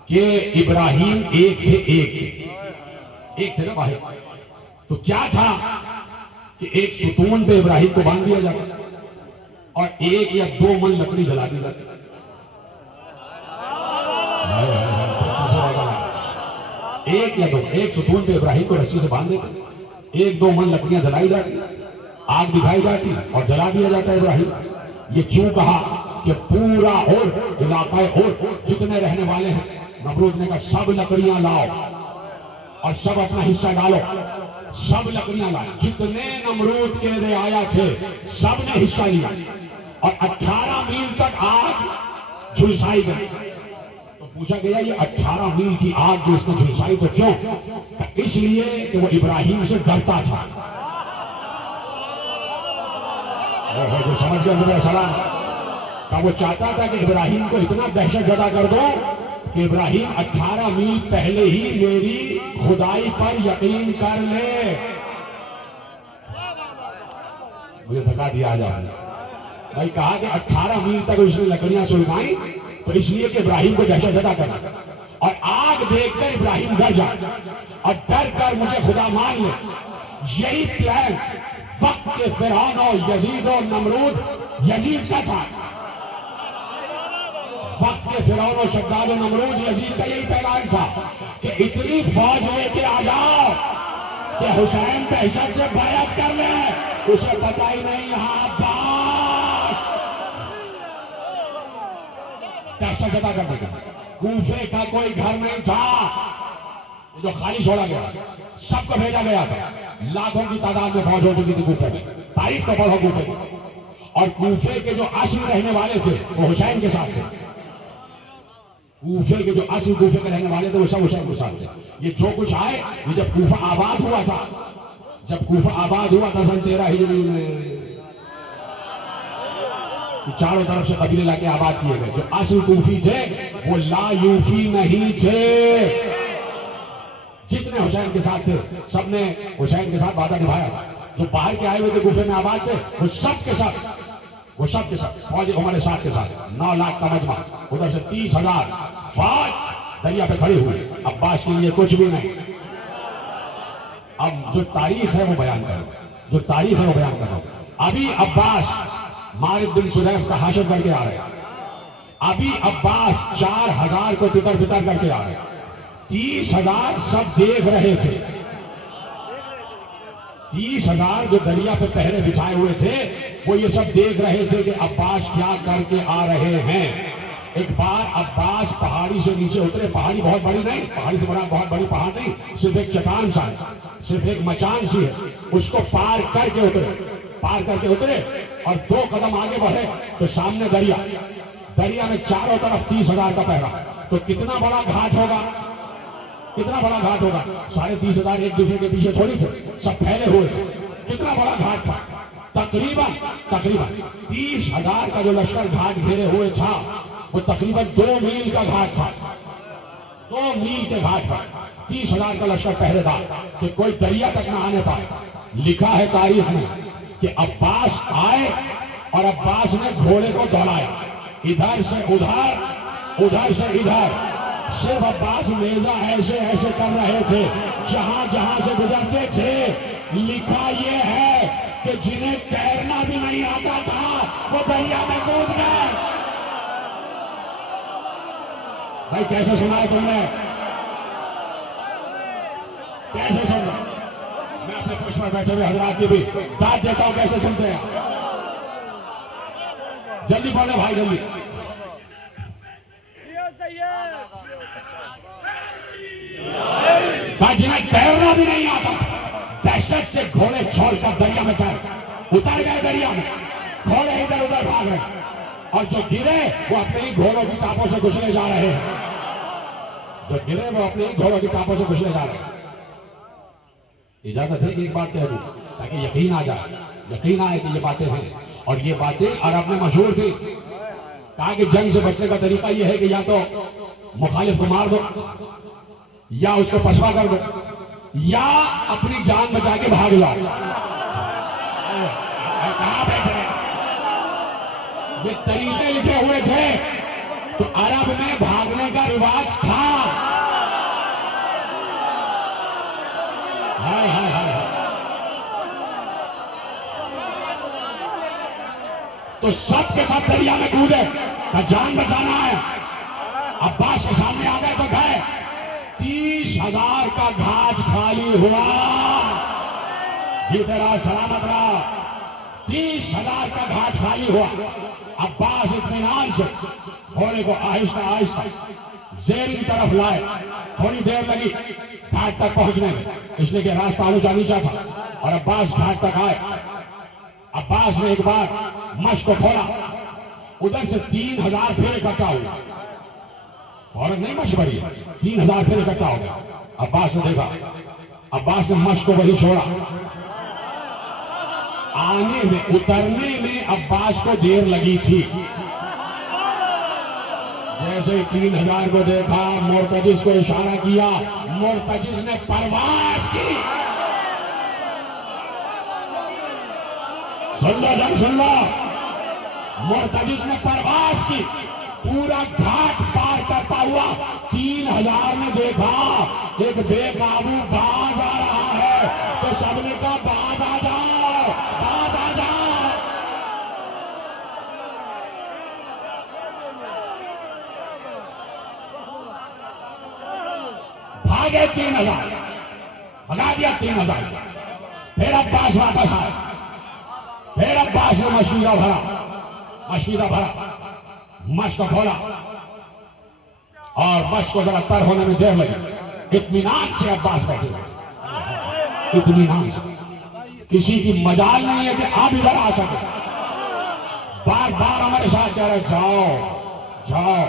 کہ ابراہیم ایک تھے. ایک تھے نا واحد. تو کیا تھا کہ ایک ستون پہ ابراہیم کو باندھ دیا جاتا اور 1 یا 2 من لکڑی جلا دی جاتی. ایک یا 2, ایک ستون پہ ابراہیم کو رسی سے باندھ دیتے, 1-2 من لکڑیاں جلائی جاتی, آگ دکھائی جاتی اور جلا دیا جاتا ابراہیم. یہ کیوں کہا کہ پورا اور علاقہ اور جتنے رہنے والے ہیں نمرود نے کہا سب لکڑیاں لاؤ اور سب اپنا حصہ ڈالو. سب لکڑیاں لائے. جتنے نمرود کے رعایا تھے سب نے حصہ لیا اور 18 میل تک آگ جھلسائی گئی. تو پوچھا گیا یہ 18 میل کی آگ جو اس نے جھلسائی تو کیوں؟ اس لیے کہ وہ ابراہیم سے ڈرتا تھا. جو سمجھ گیا میرا سلام کہ وہ چاہتا تھا کہ ابراہیم کو اتنا دہشت زدہ کر دو کہ ابراہیم 18 میل پہلے ہی میری خدائی پر یقین کر لے. مجھے تھکا دیا آج آپ نے بھائی. کہا کہ 18 میل تک اس نے لکڑیاں سلگائیں تو اس لیے کہ ابراہیم کو دہشت زدہ کرنا اور آگ دیکھ کر ابراہیم ڈر جائے اور ڈر کر مجھے خدا مان لے. یہی پلان وقت کے فرعون و یزید و نمرود یزید کا تھا. وقت کے فرعون و شداد و نمرود یزید کا یہی پلان تھا کہ اتنی فوج لے کے آ جاؤ کہ حسین دہشت سے بیعت کر لے. اسے پتہ ہی نہیں یہاں عباس دہشت زدہ کر دے گا. کوفے کا کوئی گھر نہیں تھا جو خالی چھوڑا گیا. سب کو بھیجا گیا تھا. لاکھوں کی تعداد میں فوج ہو چکی تھی کوفے میں. تاریخ کو پڑھو کوفے کی. اور کوفے کے جو اصل رہنے والے تھے وہ حسین کے ساتھ تھے. کوفے کے جو اصل کوفے کے رہنے والے تھے وہ سب حسین کے ساتھ تھے. یہ جو کچھ آئے یہ جب کوفہ آباد ہوا تھا, جب کوفہ آباد ہوا تھا 13 ہجری میں چاروں طرف سے قبیلے لا کے آباد کیے گئے. جو اصل کوفی تھے وہ لا یوفی نہیں تھے. جتنے حسین کے ساتھ تھے سب نے حسین کے ساتھ وعدہ نبھایا تھا. جو باہر کے آئے ہوئے تھے کوفے میں آباد تھے وہ سب کے ساتھ فوج ہمارے ساتھ کے ساتھ 9 لاکھ کا مجمع. ادھر سے 30,000 فوج دریا پہ کھڑی ہوئی. عباس کے لیے کچھ بھی نہیں. اب جو تاریخ ہے وہ بیان کرو. ابھی عباس مالک بن سلیف کا حاشر کر کے آ رہے ہیں. ابھی عباس 4,000 کو تتر بتر کر کے آ رہے ہیں. 30,000 سب دیکھ رہے تھے. 30,000 جو دریا پہ پہرے بچھائے ہوئے تھے وہ یہ سب دیکھ رہے تھے کہ عباس کیا کر کے آ رہے ہیں. ایک بار عباس پہاڑی سے نیچے اترے. پہاڑی بہت بڑی نہیں, پہاڑی سے بڑا بہت بڑی پہاڑ نہیں, صرف ایک چٹان سا, صرف ایک مچان سی ہے. اس کو پار کر کے اترے اور 2 قدم آگے بڑھے تو سامنے دریا میں چاروں طرف 30,000 کا پہرا. تو کتنا بڑا گھاٹ ہوگا, 30,000 ایک دوسرے کے پیچھے تھوڑی تھے, سب پھیلے ہوئے تھے. کتنا بڑا گھاٹ تھا. تقریباً 30,000 کا جو لشکر گھاٹ گھیرے ہوئے تھا وہ تقریباً 2 میل کا گھاٹ تھا. 2 میل کے گھاٹ پر 30,000 کا لشکر پہرے دار کہ کوئی دریا تک نہ آنے پائے. لکھا ہے تاریخ میں کہ عباس آئے اور عباس نے گھوڑے کو دوڑایا ادھر سے ادھر سے ادھر. صرف عباس نیزہ ایسے کر رہے تھے جہاں سے گزرتے تھے. لکھا یہ ہے کہ جنہیں تیرنا بھی نہیں آتا تھا وہ دریا میں کود گئے. بھائی کیسے سنا ہے تم نے, کیسے سنا؟ میں اپنے پشت پر پر بیٹھے ہوئے حضرات کی بھی داد دیتا ہوں کیسے سنتے ہیں. جلدی پڑھیں بھائی جلدی. جنہیں تیرنا بھی نہیں آتا دہشت سے گھوڑے چھوڑ کر دریا میں اتر گئے. دریا میں گھوڑے ادھر ادھر بھاگ رہے اور جو گرے وہ اپنے ہی گھوڑوں کی ٹاپوں سے گھسنے جا رہے ہیں. جو گرے وہ اپنے ہی گھوڑوں کی ٹاپوں سے گھسنے جا رہے ہیں. اجازت ہے کہ ایک بات کہہ دوں تاکہ یقین آ جائے, یقین آئے کہ یہ باتیں ہیں. اور یہ باتیں عرب میں مشہور تھی. کہا کہ جنگ سے بچنے کا طریقہ یہ ہے کہ یا تو مخالف کو مار دو, یا اس کو پسوا کر دو, یا اپنی جان بچا کے بھاگ جاؤ. کہاں بیٹھے یہ طریقے لکھے ہوئے تھے تو عرب میں بھاگنے کا رواج تھا. تو سب کے ساتھ دریا میں کودے کا جان بچانا ہے. عباس کے سامنے آ گئے تو گئے. 30,000 کا گھاٹ خالی ہوا. جیتے رہا سلامت رہا. 30,000 کا گھاٹ خالی ہوا. عباس اطمینان سے گھوڑے کو آہستہ آہستہ زیریں کی طرف لائے. تھوڑی دیر لگی گھاٹ تک پہنچنے میں, اس لیے کہ راستہ اونچا نیچا تھا. اور عباس گھاٹ تک آئے. عباس نے ایک بار مشق کو کھولا. ادھر سے 3,000 پھر اکٹھا ہوا. عورت نہیں مشق بڑی, 3,000 پھر اکٹھا ہو گیا. عباس نے دیکھا, عباس نے مشق کو وہی چھوڑا. آنے میں اترنے میں عباس کو دیر لگی تھی. جیسے 3,000 کو دیکھا, مرتجز کو اشارہ کیا, مرتجز نے پرواز کی. سن لو جب سن لو, مرتجز نے پرواز کی. پورا گھاٹ پار کرتا ہوا 3,000 نے دیکھا ایک بے قابو باز آ رہا ہے تو سب نے کہا باز آ جاؤ, باز آ جاؤ. بھاگے 3,000, بھگا دیا 3,000. پھر عباس واپس آئے. پھر عباس نے مشیدہ بھرا, مشق کو کھولا اور مشق کو ذرا تر ہونے میں دیر لگی. اطمینان سے عباس بیٹھے, اطمینان سے. کسی کی مجال نہیں ہے کہ آپ ادھر آ سکے. بار بار ہمارے ساتھ کہہ رہے جاؤ جاؤ.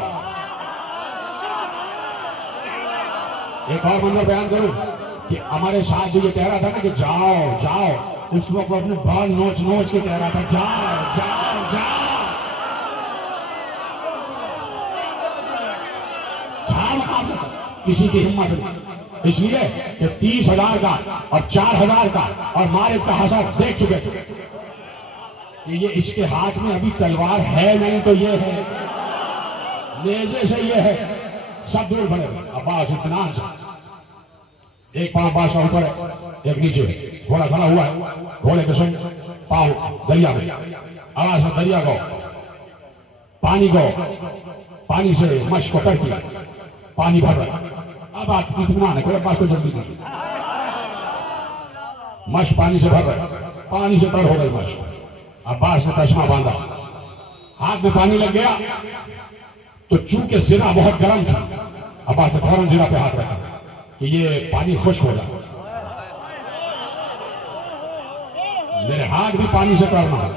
ایک اور منظر بیان کروں کہ ہمارے ساتھ جو یہ کہہ رہا تھا نا کہ جاؤ جاؤ, اس وقت اپنے بال نوچ نوچ کے کہہ رہا تھا جاؤ جاؤ جاؤ. کسی کی ہمت نہیں, اس لیے کہ 30,000 کا اور 4,000 کا اور مالک کا حسد دیکھ چکے کہ یہ اس کے ہاتھ میں ابھی تلوار ہے نہیں تو یہ ہے, نیزے سے یہ ہے. سب دور بڑے. عباس اطمینان سے, ایک پاؤں عباس کا اوپر ہے, ایک نیچے. گھوڑا کھڑا ہوا ہے, گھوڑے کے سنگ پاؤں دریا میں. آواز سے دریا کو, پانی سے مشق کو کر کیا, پانی بھر رہا. اب آپ اطمینان ہے, کوئی عباس کو جلدی نہیں. مشق پانی سے بھر رہا, پانی سے تر ہو گئی مشق. عباس نے تسمہ باندھا, ہاتھ میں پانی لگ گیا تو چونکہ زرہ بہت گرم تھا, عباس نے فوراً زرہ پہ ہاتھ رکھا کہ یہ پانی خشک ہو جائے. میرے ہاتھ بھی پانی سے ترنا ہے.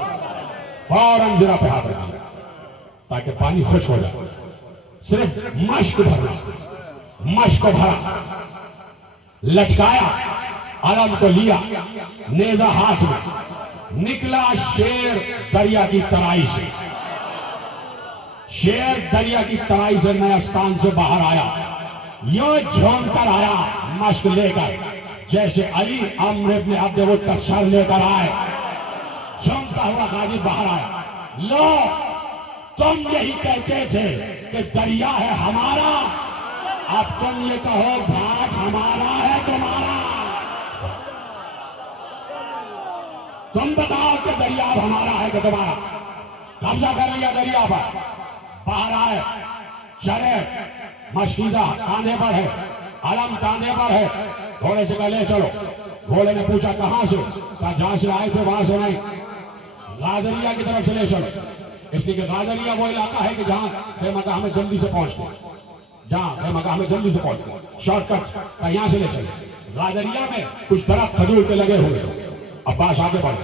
فوراً زرہ پہ ہاتھ رکھا تاکہ پانی خشک ہو جائے. صرف مشق بھرنا, مشق کو بھرا, لچکایا, علم کو لیا, نیزہ ہاتھ میں. نکلا شیر دریا کی ترائی سے. شیر دریا کی ترائی سے نیستان سے باہر آیا, یوں جھونک کر آیا مشق لے کر, جیسے علی عمرو ابن عبد القصر لے کر آئے. جھونکتا ہوا غازی باہر آیا. لو, تم یہی کہتے تھے کہ دریا ہے ہمارا, اب تم یہ کہو گھاٹ ہمارا ہے تمہارا. تم بتاؤ کہ دریا اب ہمارا ہے کہ تمہارا. قبضہ کر لیا دریا پر. باہر آئے, چلے, مشکیزہ کاندھے پر ہے, علم کاندھے پر ہے. گھوڑے سے کہا لے چلو. گھوڑے نے پوچھا کہاں سے؟ کہا جہاں سے آئے تھے وہاں سے نہیں، غازریہ کی طرف سے لے چلو، اس لیے کہ غازریہ وہ علاقہ ہے کہ جہاں خیمہ گاہ میں جلدی سے پہنچتے، جہاں خیمہ گاہ میں جلدی سے پہنچتے، شارٹ کٹ کا یہاں سے لے چلے۔ غازریہ میں کچھ درخت کھجور کے لگے ہوئے تھے۔ عباس آگے بڑھے،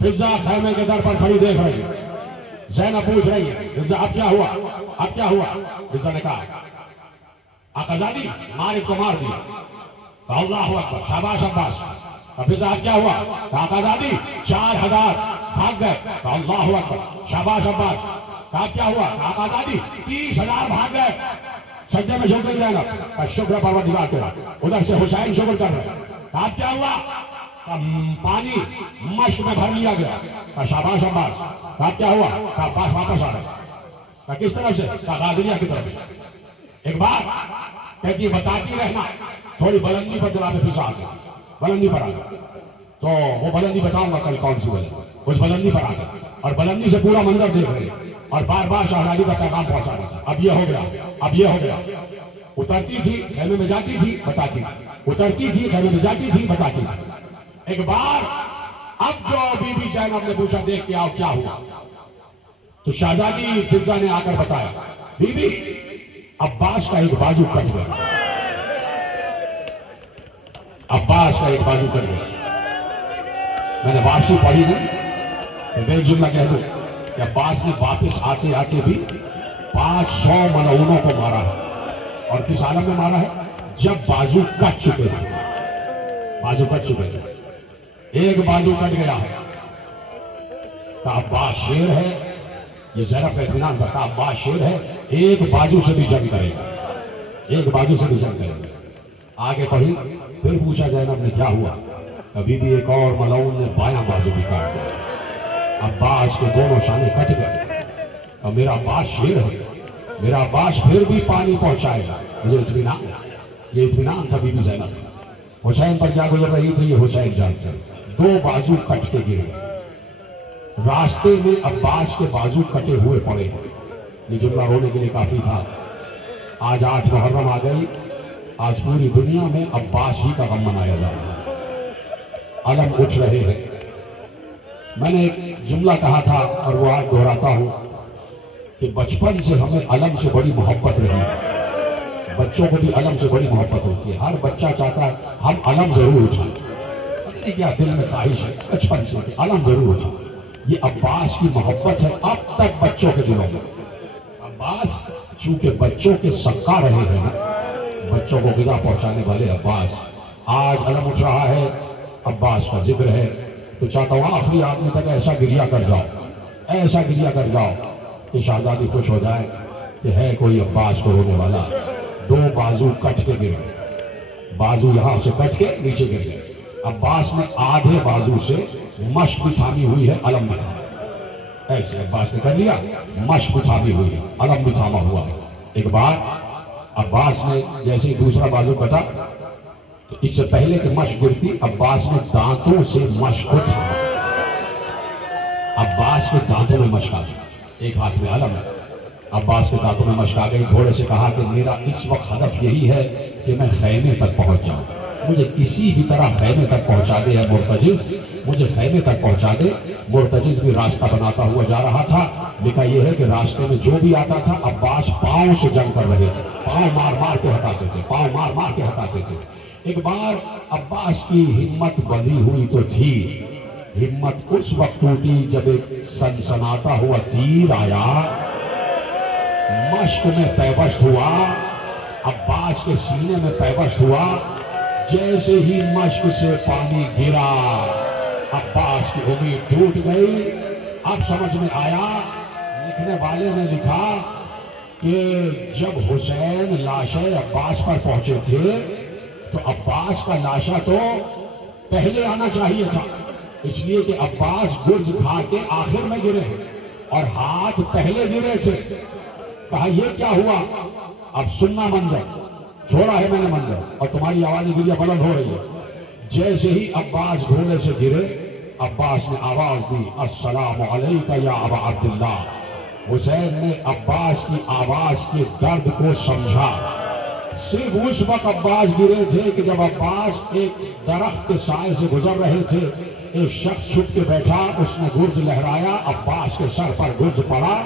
فضا خیمے کے در پر کھڑی دیکھ رہی ہے۔ زینب پوچھ رہی ہے فضا اب کیا ہوا، اب کیا ہوا؟ فضا نے کہا آقازادی مالک کو مار دیا۔ کہا اللہ اکبر، شاباش عباس۔ کہا فضا اب کیا ہوا؟ کہا آقازادی 4000 بھاگ گئے۔ کہا اللہ اکبر، شاباش عباس۔ کہا کیا ہوا؟ کہا آقازادی 30,000 بھاگ گئے۔ سجدے میں جھک گئی زینب۔ کہا شکر پروردگار تیرا۔ ادھر سے حسین شکر کر رہے۔ کہا کیا ہوا؟ پانی مشک میں بھر لیا گیا۔ کہا شاباش عباس۔ کہا کیا ہوا؟ کہا عباس واپس آ رہے۔ کہا کس طرف سے؟ کہا غازریہ کی طرف سے۔ ایک بات کہتی بتاتی رہنا، تھوڑی بلندی پر جناب فضا آ گئی، بلندی پر آ گئی، تو وہ بلندی بتاؤں گا کل کون سی بلندی، اس بلندی پر آ گئی اور بلندی سے پورا منظر دیکھ رہی اور بار بار شہزادی کا پیغام پہنچا رہی تھی۔ اب یہ ہو گیا، اب یہ ہو گیا۔ اترتی تھی خیمے میں جاتی تھی بچاتی تھی، اترتی تھی خیمے میں جاتی تھی بچاتی تھی۔ ایک بار اب جو بی بی زینب نے پوچھا دیکھ کے آؤ کیا ہوا، تو شہزادی فضا نے آ کر بتایا بی بی عباس کا ایک بازو کٹ گیا، عباس کا ایک بازو کٹ گیا۔ میں نے واپسی پڑھی نہیں تو میں ایک جملہ کہہ دوں کہ عباس نے واپس آتے آتے بھی 500 ملعونوں کو مارا ہے، اور کس عالم میں مارا ہے؟ جب بازو کٹ چکے تھے، بازو کٹ چکے تھے۔ ایک بازو کٹ گیا ہے، کہا عباس شیر ہے، یہ زینب کا اطمینان تھا، کہا عباس شیر ہے، ایک بازو سے بھی جنگ کرے گا، ایک بازو سے بھی جنگ کرے گا۔ آگے پڑھی، پھر پوچھا زینب نے کیا ہوا؟ کبھی بھی ایک اور ملعون نے بایاں بازو بھی کاٹ دیا، عباس کے دونوں شانے کٹ گئے، اور میرا عباس شیر ہے، میرا عباس پھر بھی پانی پہنچائے گا۔ مجھے اطمینان، یہ اطمینان تھا بی بی زینب۔ حسین پر کیا گزر رہی تھی یہ حسین جانتے ہیں، 2 بازو کٹ کے گرے، راستے میں عباس کے بازو کٹے ہوئے پڑے ہیں۔ یہ جملہ رونے کے لیے کافی تھا۔ آج 8 محرم آ گئی، آج پوری دنیا میں عباس ہی کا غم منایا جا رہا ہے، علم اٹھ رہے ہیں۔ میں نے ایک جملہ کہا تھا اور وہ آج دہراتا ہوں کہ بچپن سے ہمیں علم سے بڑی محبت رہی ہے، بچوں کو بھی علم سے بڑی محبت ہوتی ہے۔ ہر بچہ چاہتا ہے ہم علم ضرور اٹھائیں، پتہ نہیں کیا دل میں خواہش ہے بچپن سے کہ علم ضرور اٹھائیں۔ یہ عباس کی محبت ہے اب تک بچوں کے دلوں میں۔ عباس چونکہ بچوں کے سقا رہے ہیں نا، بچوں کو غذا پہنچانے والے عباس، آج علم اٹھ رہا ہے، عباس کا ذکر ہے، تو چاہتا ہوں آخری آدمی تک ایسا گریہ کر جاؤ، ایسا گریہ کر جاؤ کہ شہزادی خوش ہو جائے کہ ہے کوئی عباس کو رونے والا۔ 2 بازو کٹ کے گر گئے، بازو یہاں سے کٹ کے نیچے گر گئے۔ عباس نے آدھے بازو سے مشق بھی تھامی ہوئی ہے، علم بھی تھاما، ایسے عباس نے کر لیا، مشق بھی تھامی ہوئی ہے، علم بھی تھاما ہوا ہے۔ ایک بار عباس نے جیسے ہی دوسرا بازو کٹا تو اس سے پہلے کہ مشق گرتی، عباس نے دانتوں سے مشق کو تھاما، عباس کے دانتوں میں مشق آ گئی، ایک ہاتھ میں علم ہے، عباس کے دانتوں میں مشق آ گئی۔ گھوڑے سے کہا کہ میرا اس وقت ہدف یہی ہے کہ میں خیمے تک پہنچ جاؤں، مجھے کسی بھی طرح خیمے تک پہنچا دے، ہے مرتجز مجھے خیمے تک پہنچا دے۔ مرتجز بھی راستہ بناتا ہوا جا رہا تھا، لکھا یہ ہے کہ راستے میں جو بھی آتا تھا عباس پاؤں سے جنگ کر رہے تھے، پاؤں مار مار کے ہٹاتے تھے، پاؤں مار مار کے ہٹاتے تھے۔ ایک بار عباس کی ہمت بندھی ہوئی تو تھی، ہمت اس وقت ٹوٹی جب ایک سنسناتا ہوا تیر آیا، مشق میں پیوست ہوا، عباس کے سینے میں پیوست ہوا، جیسے ہی مشق سے پانی گرا عباس کی امید ٹوٹ گئی۔ اب سمجھ میں آیا، لکھنے والے نے لکھا کہ جب حسین لاشے عباس پر پہنچے تھے تو عباس کا لاشا تو پہلے آنا چاہیے تھا، اس لیے کہ عباس گرز کھا کے آخر میں گرے اور ہاتھ پہلے گرے تھے۔ کہا یہ کیا ہوا؟ اب سننا منظر، چھوڑا ہے میں نے منظر اور تمہاری آوازیں گریہ بلند ہو رہی ہے۔ جیسے ہی عباس گھوڑے سے گرے، عباس نے آواز دی السلام علیکہ یا ابا عبداللہ۔ حسین نے عباس کی آواز کے درد کو سمجھا، صرف اس وقت عباس گرے تھے کہ جب عباس ایک درخت کے سائے سے گزر رہے تھے، ایک شخص چھپ کے بیٹھا، اس نے گرز لہرایا، عباس کے سر پر گرز پڑا،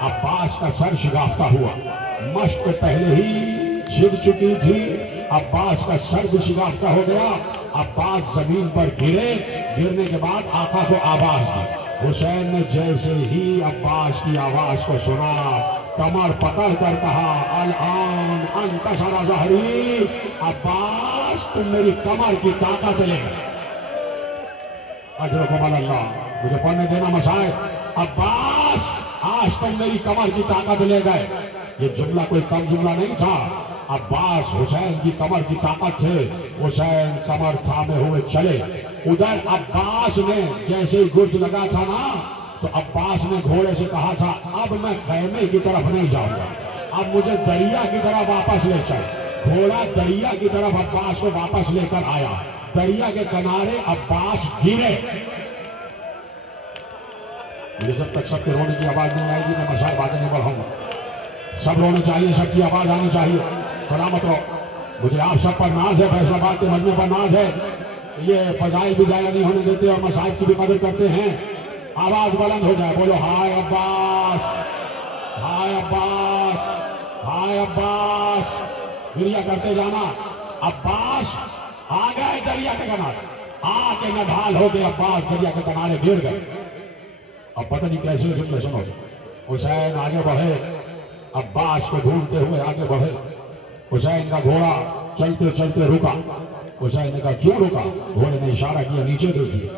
عباس کا سر شگافتہ ہوا۔ مشق پہلے ہی چھڑ چکی تھی، عباس کا سر بھی شگافتہ ہو گیا۔ عباس زمین پر گرے، گرنے کے بعد آقا کو آواز دی۔ حسین نے جیسے ہی عباس کی آواز کو سنا، کمر پکڑ کر کہا الان انکسر ظہری، عباس تم میری کمر کی طاقت لے گئے۔ اجرکم اللہ، مجھے پڑھنے دینا مصائب، عباس آج تم میری کمر کی طاقت لے گئے۔ یہ جملہ کوئی کم جملہ نہیں تھا، عباس حسین کی کمر کی طاقت تھے۔ حسین کمر تھامے ہوئے چلے، ادھر عباس نے جیسے ہی گرز لگا تھا نا، تو عباس نے گھوڑے سے کہا تھا اب میں خیمے کی طرف نہیں جاؤں گا، اب مجھے دریا کی طرف واپس لے چل۔ گھوڑا دریا کی طرف عباس کو واپس لے کر آیا، دریا کے کنارے عباس گرے۔ مجھے جب تک سب کے رونے کی آواز نہیں آئے گی میں مسائل باتیں نہیں بڑھاؤں گا۔ سب رونے چاہیے، سب کی آواز آنی چاہیے۔ سلامت رہو، مجھے آپ سب پر ناز ہے، فیصلہ آباد کے مجمع پر ناز ہے، یہ فضائل بھی ضائع نہیں ہونے دیتے اور مسائل کی بھی قدر کرتے ہیں۔ آواز بلند ہو جائے، بولو ہائے عباس، ہائے عباس، ہائے عباس، گریہ کرتے جانا۔ عباس آ گئے دریا کے کنارے، آ کے نڈھال ہو گئے، عباس دریا کے کنارے گر گئے۔ اب پتہ نہیں کیسے جملے سنو، حسین آگے بڑھے، عباس کو ڈھونڈتے ہوئے آگے بڑھے۔ حسین کا گھوڑا چلتے چلتے رکا۔ حسین نے کہا کیوں رکا؟ گھوڑے نے اشارہ کیا نیچے دیکھیے۔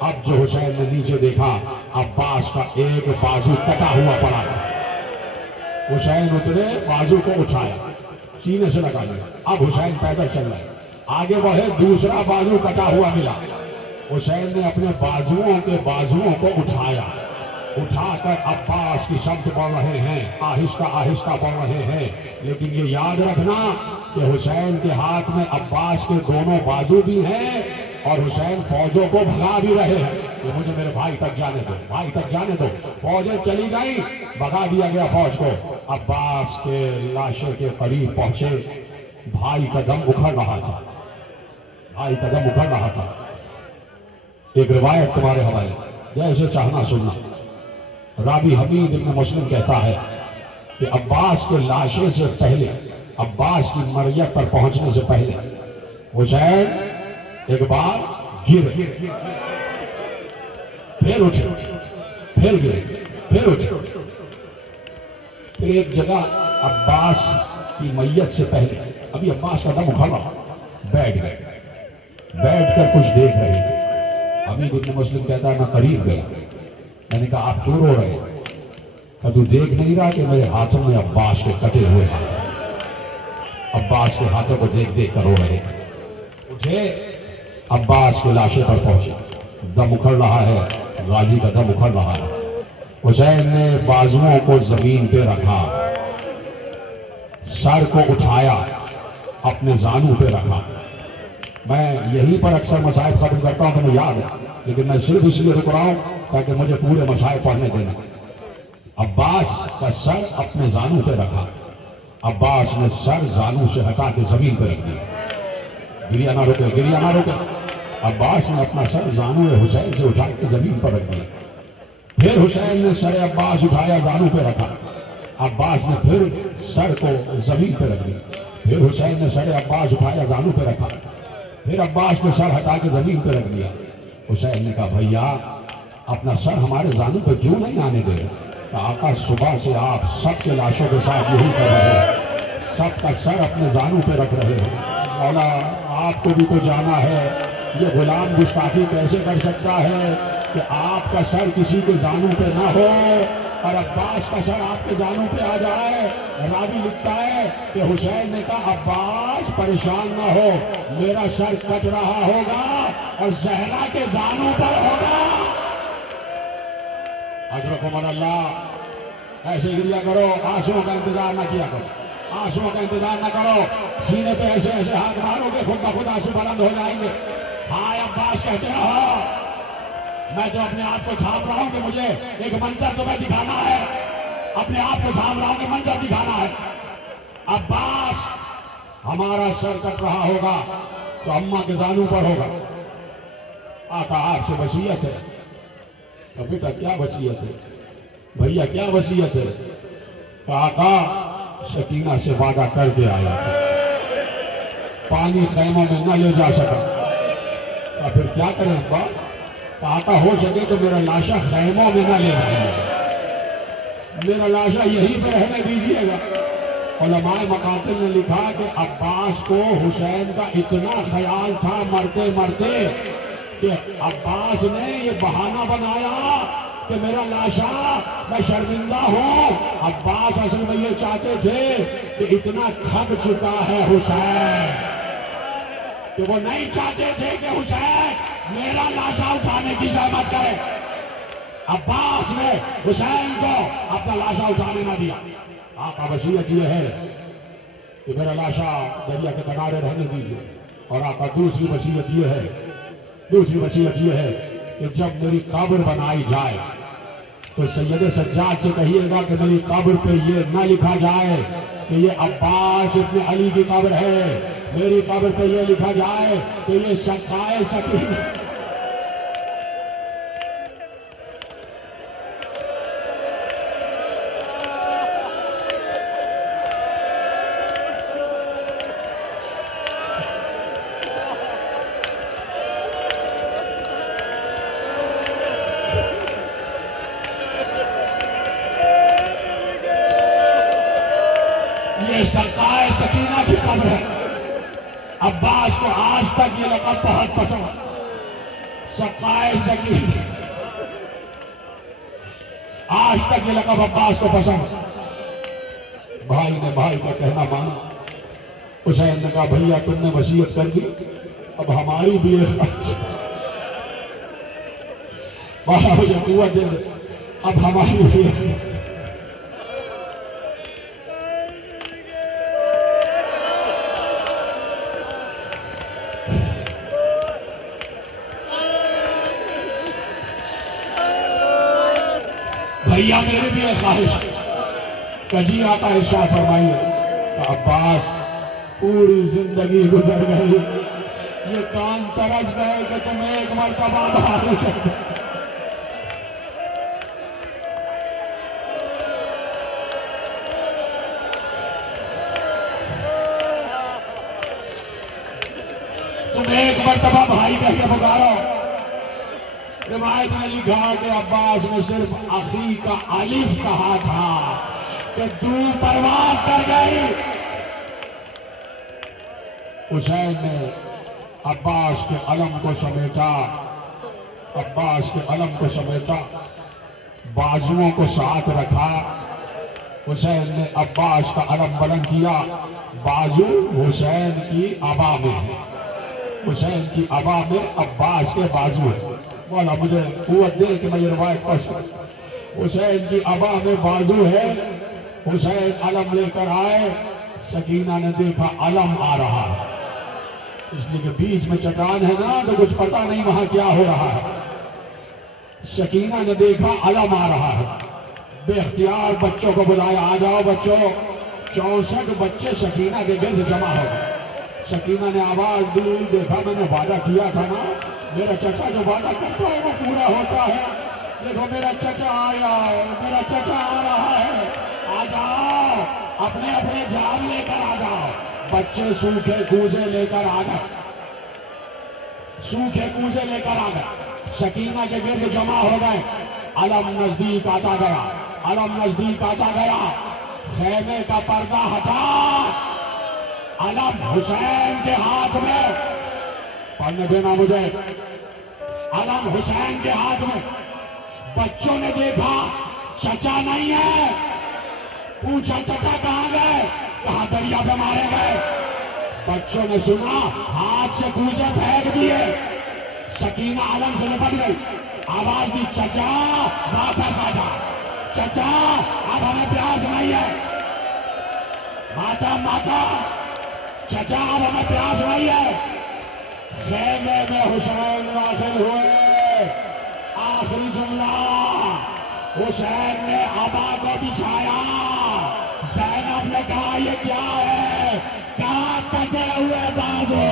اب جو حسین نے نیچے دیکھا، عباس کا ایک بازو کٹا ہوا پڑا تھا۔ حسین اترے، بازو کو اٹھایا، سینے سے لگا لیا۔ اب حسین پیدل چل رہے، آگے بڑھے، دوسرا بازو کٹا ہوا ملا۔ حسین نے اپنے بازوؤں کو اٹھایا، اٹھا کر عباس کی سمت بڑھ رہے ہیں، آہستہ آہستہ بڑھ رہے ہیں۔ لیکن یہ یاد رکھنا کہ حسین کے ہاتھ میں عباس کے دونوں بازو بھی ہیں اور حسین فوجوں کو بھگا بھی رہے ہیں کہ مجھے میرے بھائی تک جانے دو، بھائی تک جانے دو۔ فوجیں چلی گئیں، بھگا دیا گیا فوج کو۔ عباس کے لاشے کے قریب پہنچے، بھائی کا دم اکھڑ رہا تھا، بھائی کا دم اکھڑ رہا تھا۔ ایک روایت تمہارے حوالے، جیسے چاہنا سننا۔ راوی حمید ابن مسلم کہتا ہے کہ عباس کے لاشے سے پہلے، عباس کی مریت پر پہنچنے سے پہلے، حسین ایک بار گرے، پھر اٹھے، پھر گرے، پھر اٹھے، پھر ایک جگہ عباس کی میت سے پہلے، ابھی عباس کا دم اکھڑ رہا، بیٹھ گئے، بیٹھ کر کچھ دیکھ رہے تھے۔ حمید ابن مسلم کہتا ہے میں قریب گیا، میں نے کہا آپ کیوں رو رہے ہیں؟ کہ تو دیکھ نہیں رہا کہ میرے ہاتھوں میں عباس کے کٹے ہوئے ہیں؟ عباس کے ہاتھوں کو دیکھ دیکھ کر رو رہے تھے۔ اٹھے، عباس کے لاشے پر پہنچے، دم اکھڑ رہا ہے، غازی کا دم اکھڑ رہا ہے۔ حسین نے بازوؤں کو زمین پہ رکھا، سر کو اٹھایا، اپنے زانوں پہ رکھا۔ میں یہیں پر اکثر مسائل ختم کرتا ہوں، تمہیں یاد ہے، لیکن میں صرف اس لیے رک رہا ہوں تاکہ مجھے پورے مسائل پڑھنے دینا۔ عباس کا سر اپنے زانوں پہ رکھا، عباس نے سر زانوں سے ہٹا کے زمین پہ رکھ دیا۔ گریہ نہ روکے، گریہ نہ روکے۔ عباس نے اپنا سر زانوں حسین سے اٹھا کے زمین پر رکھ دیا۔ پھر حسین نے سر عباس اٹھایا، زانوں پہ رکھا۔ عباس نے پھر سر کو زمین پہ رکھ دیا۔ پھر حسین نے سر عباس اٹھایا، زانوں پہ رکھا۔ پھر عباس نے سر ہٹا کے زمین پہ رکھ دیا۔ حسین نے کہا بھیا اپنا سر ہمارے زانوں پہ کیوں نہیں آنے دے رہے؟ کہ آقا صبح سے آپ سب کے لاشوں کے ساتھ یہی کر رہے ہیں، سب کا سر اپنے زانوں پہ رکھ رہے ہیں۔ مولا آپ کو بھی تو جانا ہے، یہ غلام گستاخی کیسے کر سکتا ہے کہ آپ کا سر کسی کے زانوں پہ نہ ہو اور عباس کا سر آپ کے زانوں پہ آ جائے؟ راوی لکھتا ہے کہ حسین نے کہا عباس پریشان نہ ہو، میرا سر کٹ رہا ہوگا اور زہرا کے زانوں پر ہوگا۔ اجرکم اللہ، ایسے گریہ کرو، آنسوؤں کا انتظار نہ کیا کرو، آنسوؤں کا انتظار نہ کرو، سینے پہ ایسے ایسے ہاتھ مارو گے خود بخود آنسو بلند ہو جائیں گے۔ ہائے عباس کہتے رہو۔ میں جو اپنے آپ کو چھاپ رہا ہوں کہ مجھے ایک منظر تمہیں دکھانا ہے، اپنے آپ کو چھاپ رہا ہوں کہ منظر دکھانا ہے۔ عباس ہمارا سر کٹ رہا ہوگا تو اماں کے زانو پر ہوگا. آقا آپ سے وصیت ہے. تو بیٹا کیا وصیت ہے؟ بھیا کیا وصیت ہے؟ کہ آقا سکینہ سے وعدہ کر کے آیا تھا, پانی خیموں میں نہ لے جا سکا. تو پھر کیا کریں ابا؟ کہ آقا ہو سکے تو میرا لاشا خیموں میں نہ لے جائیے, میرا لاشا یہیں پہ رہنے دیجیے گا. علماء مقاتل نے لکھا کہ عباس کو حسین کا اتنا خیال تھا مرتے مرتے کہ عباس نے یہ بہانہ بنایا کہ میرا لاشا میں شرمندہ ہوں. عباس اصل میں یہ چاہتے تھے کہ اتنا تھک چکا ہے حسین کہ وہ نہیں چاہتے تھے کہ حسین میرا لاشا اٹھانے کی زحمت کرے. عباس نے حسین کو اپنا لاشا اٹھانے نہ دیا. آقا وصیت یہ ہے کہ میرا لاشا دریا کے کنارے رہنے دیجیے. اور آقا دوسری وصیت یہ ہے کہ جب میری قبر بنائی جائے تو سید سجاد سے کہیے گا کہ میری قبر پہ یہ نہ لکھا جائے کہ یہ عباس ابن علی کی قبر ہے, میری قبر پہ یہ لکھا جائے کہ یہ شقائے سکینہ. شقائے سکینہ کی قبر ہے. عباس کو آج تک یہ لقب بہت پسند, شقائے سکینہ, آج تک یہ لقب عباس کو پسند. بھائی نے بھائی کا کہنا مانا. حسین نے کہا بھیا تم نے وصیت کر دی, اب ہماری بھی ایک بڑا مجھے قوت دے دے, اب ہماری بھی ایک. بھیا میری بھی ایک خواہش ہے کہ جی آقا ارشاد فرمائیے کہ عباس پوری زندگی گزر گئی, یہ کان ترس گئے کہ تم ایک مرتبہ باہر کر دو. تم ایک مرتبہ بھائی کہہ کے پکارو. روایت میں لکھا کہ عباس نے صرف اخی کا الف کہا تھا کہ دور پرواز کر گئی. حسین نے عباس کے علم کو سمیٹا, عباس کے علم کو سمیٹا, بازوؤں کو ساتھ رکھا. حسین نے عباس کا علم بلند کیا. بازو حسین کی عبا میں ہے, حسین کی عبا میں عباس کے بازو ہے. مولا مجھے قوت دے کہ میں یہ روایت پڑھ سکوں. حسین کی عبا میں بازو ہے. حسین علم لے کر آئے. سکینہ نے دیکھا علم آ رہا ہے, اس لیے کہ بیچ میں چٹان ہے نا تو کچھ پتہ نہیں وہاں کیا ہو رہا ہے. سکینہ نے دیکھا علم آ رہا ہے. بے اختیار بچوں کو بلایا, آ جاؤ بچوں. 64 بچے سکینہ کے گرد جمع ہو گئے. سکینہ نے آواز دی, دیکھا میں نے وعدہ کیا تھا نا, میرا چچا جو وعدہ کرتا ہے وہ پورا ہوتا ہے. دیکھو میرا چچا آیا ہے, میرا چچا آ رہا ہے. آ جاؤ, اپنے اپنے جام لے کر آ جاؤ. بچے سوکھے کوزے لے کر آ گئے, سوکھے کوزے لے کر آ گئے. سکینہ کے گرد جمع ہو گئے. علم نزدیک آتا گیا, علم نزدیک آتا گیا. خیمے کا پردہ ہٹا, علم حسین کے ہاتھ میں. پڑھنے دینا مجھے. علم حسین کے ہاتھ میں. بچوں نے دیکھا چچا نہیں ہے. پوچھا چچا کہاں گئے؟ کہاں دریا پہ مارے گئے. بچوں نے سنا, ہاتھ سے کوزے پھینک دیے. سکینہ علم سے لپٹ گئی. آواز دی, چچا واپس آ جا. چچا اب ہمیں پیاس نہیں ہے. ماتا ماتا, چچا اب ہمیں پیاس نہیں ہے. خیمے میں حسین داخل ہوئے. آخری جملہ, حسین نے عبا کو بچھایا. زینب نے کہا یہ کیا ہے؟ کہا کٹے ہوئے بازو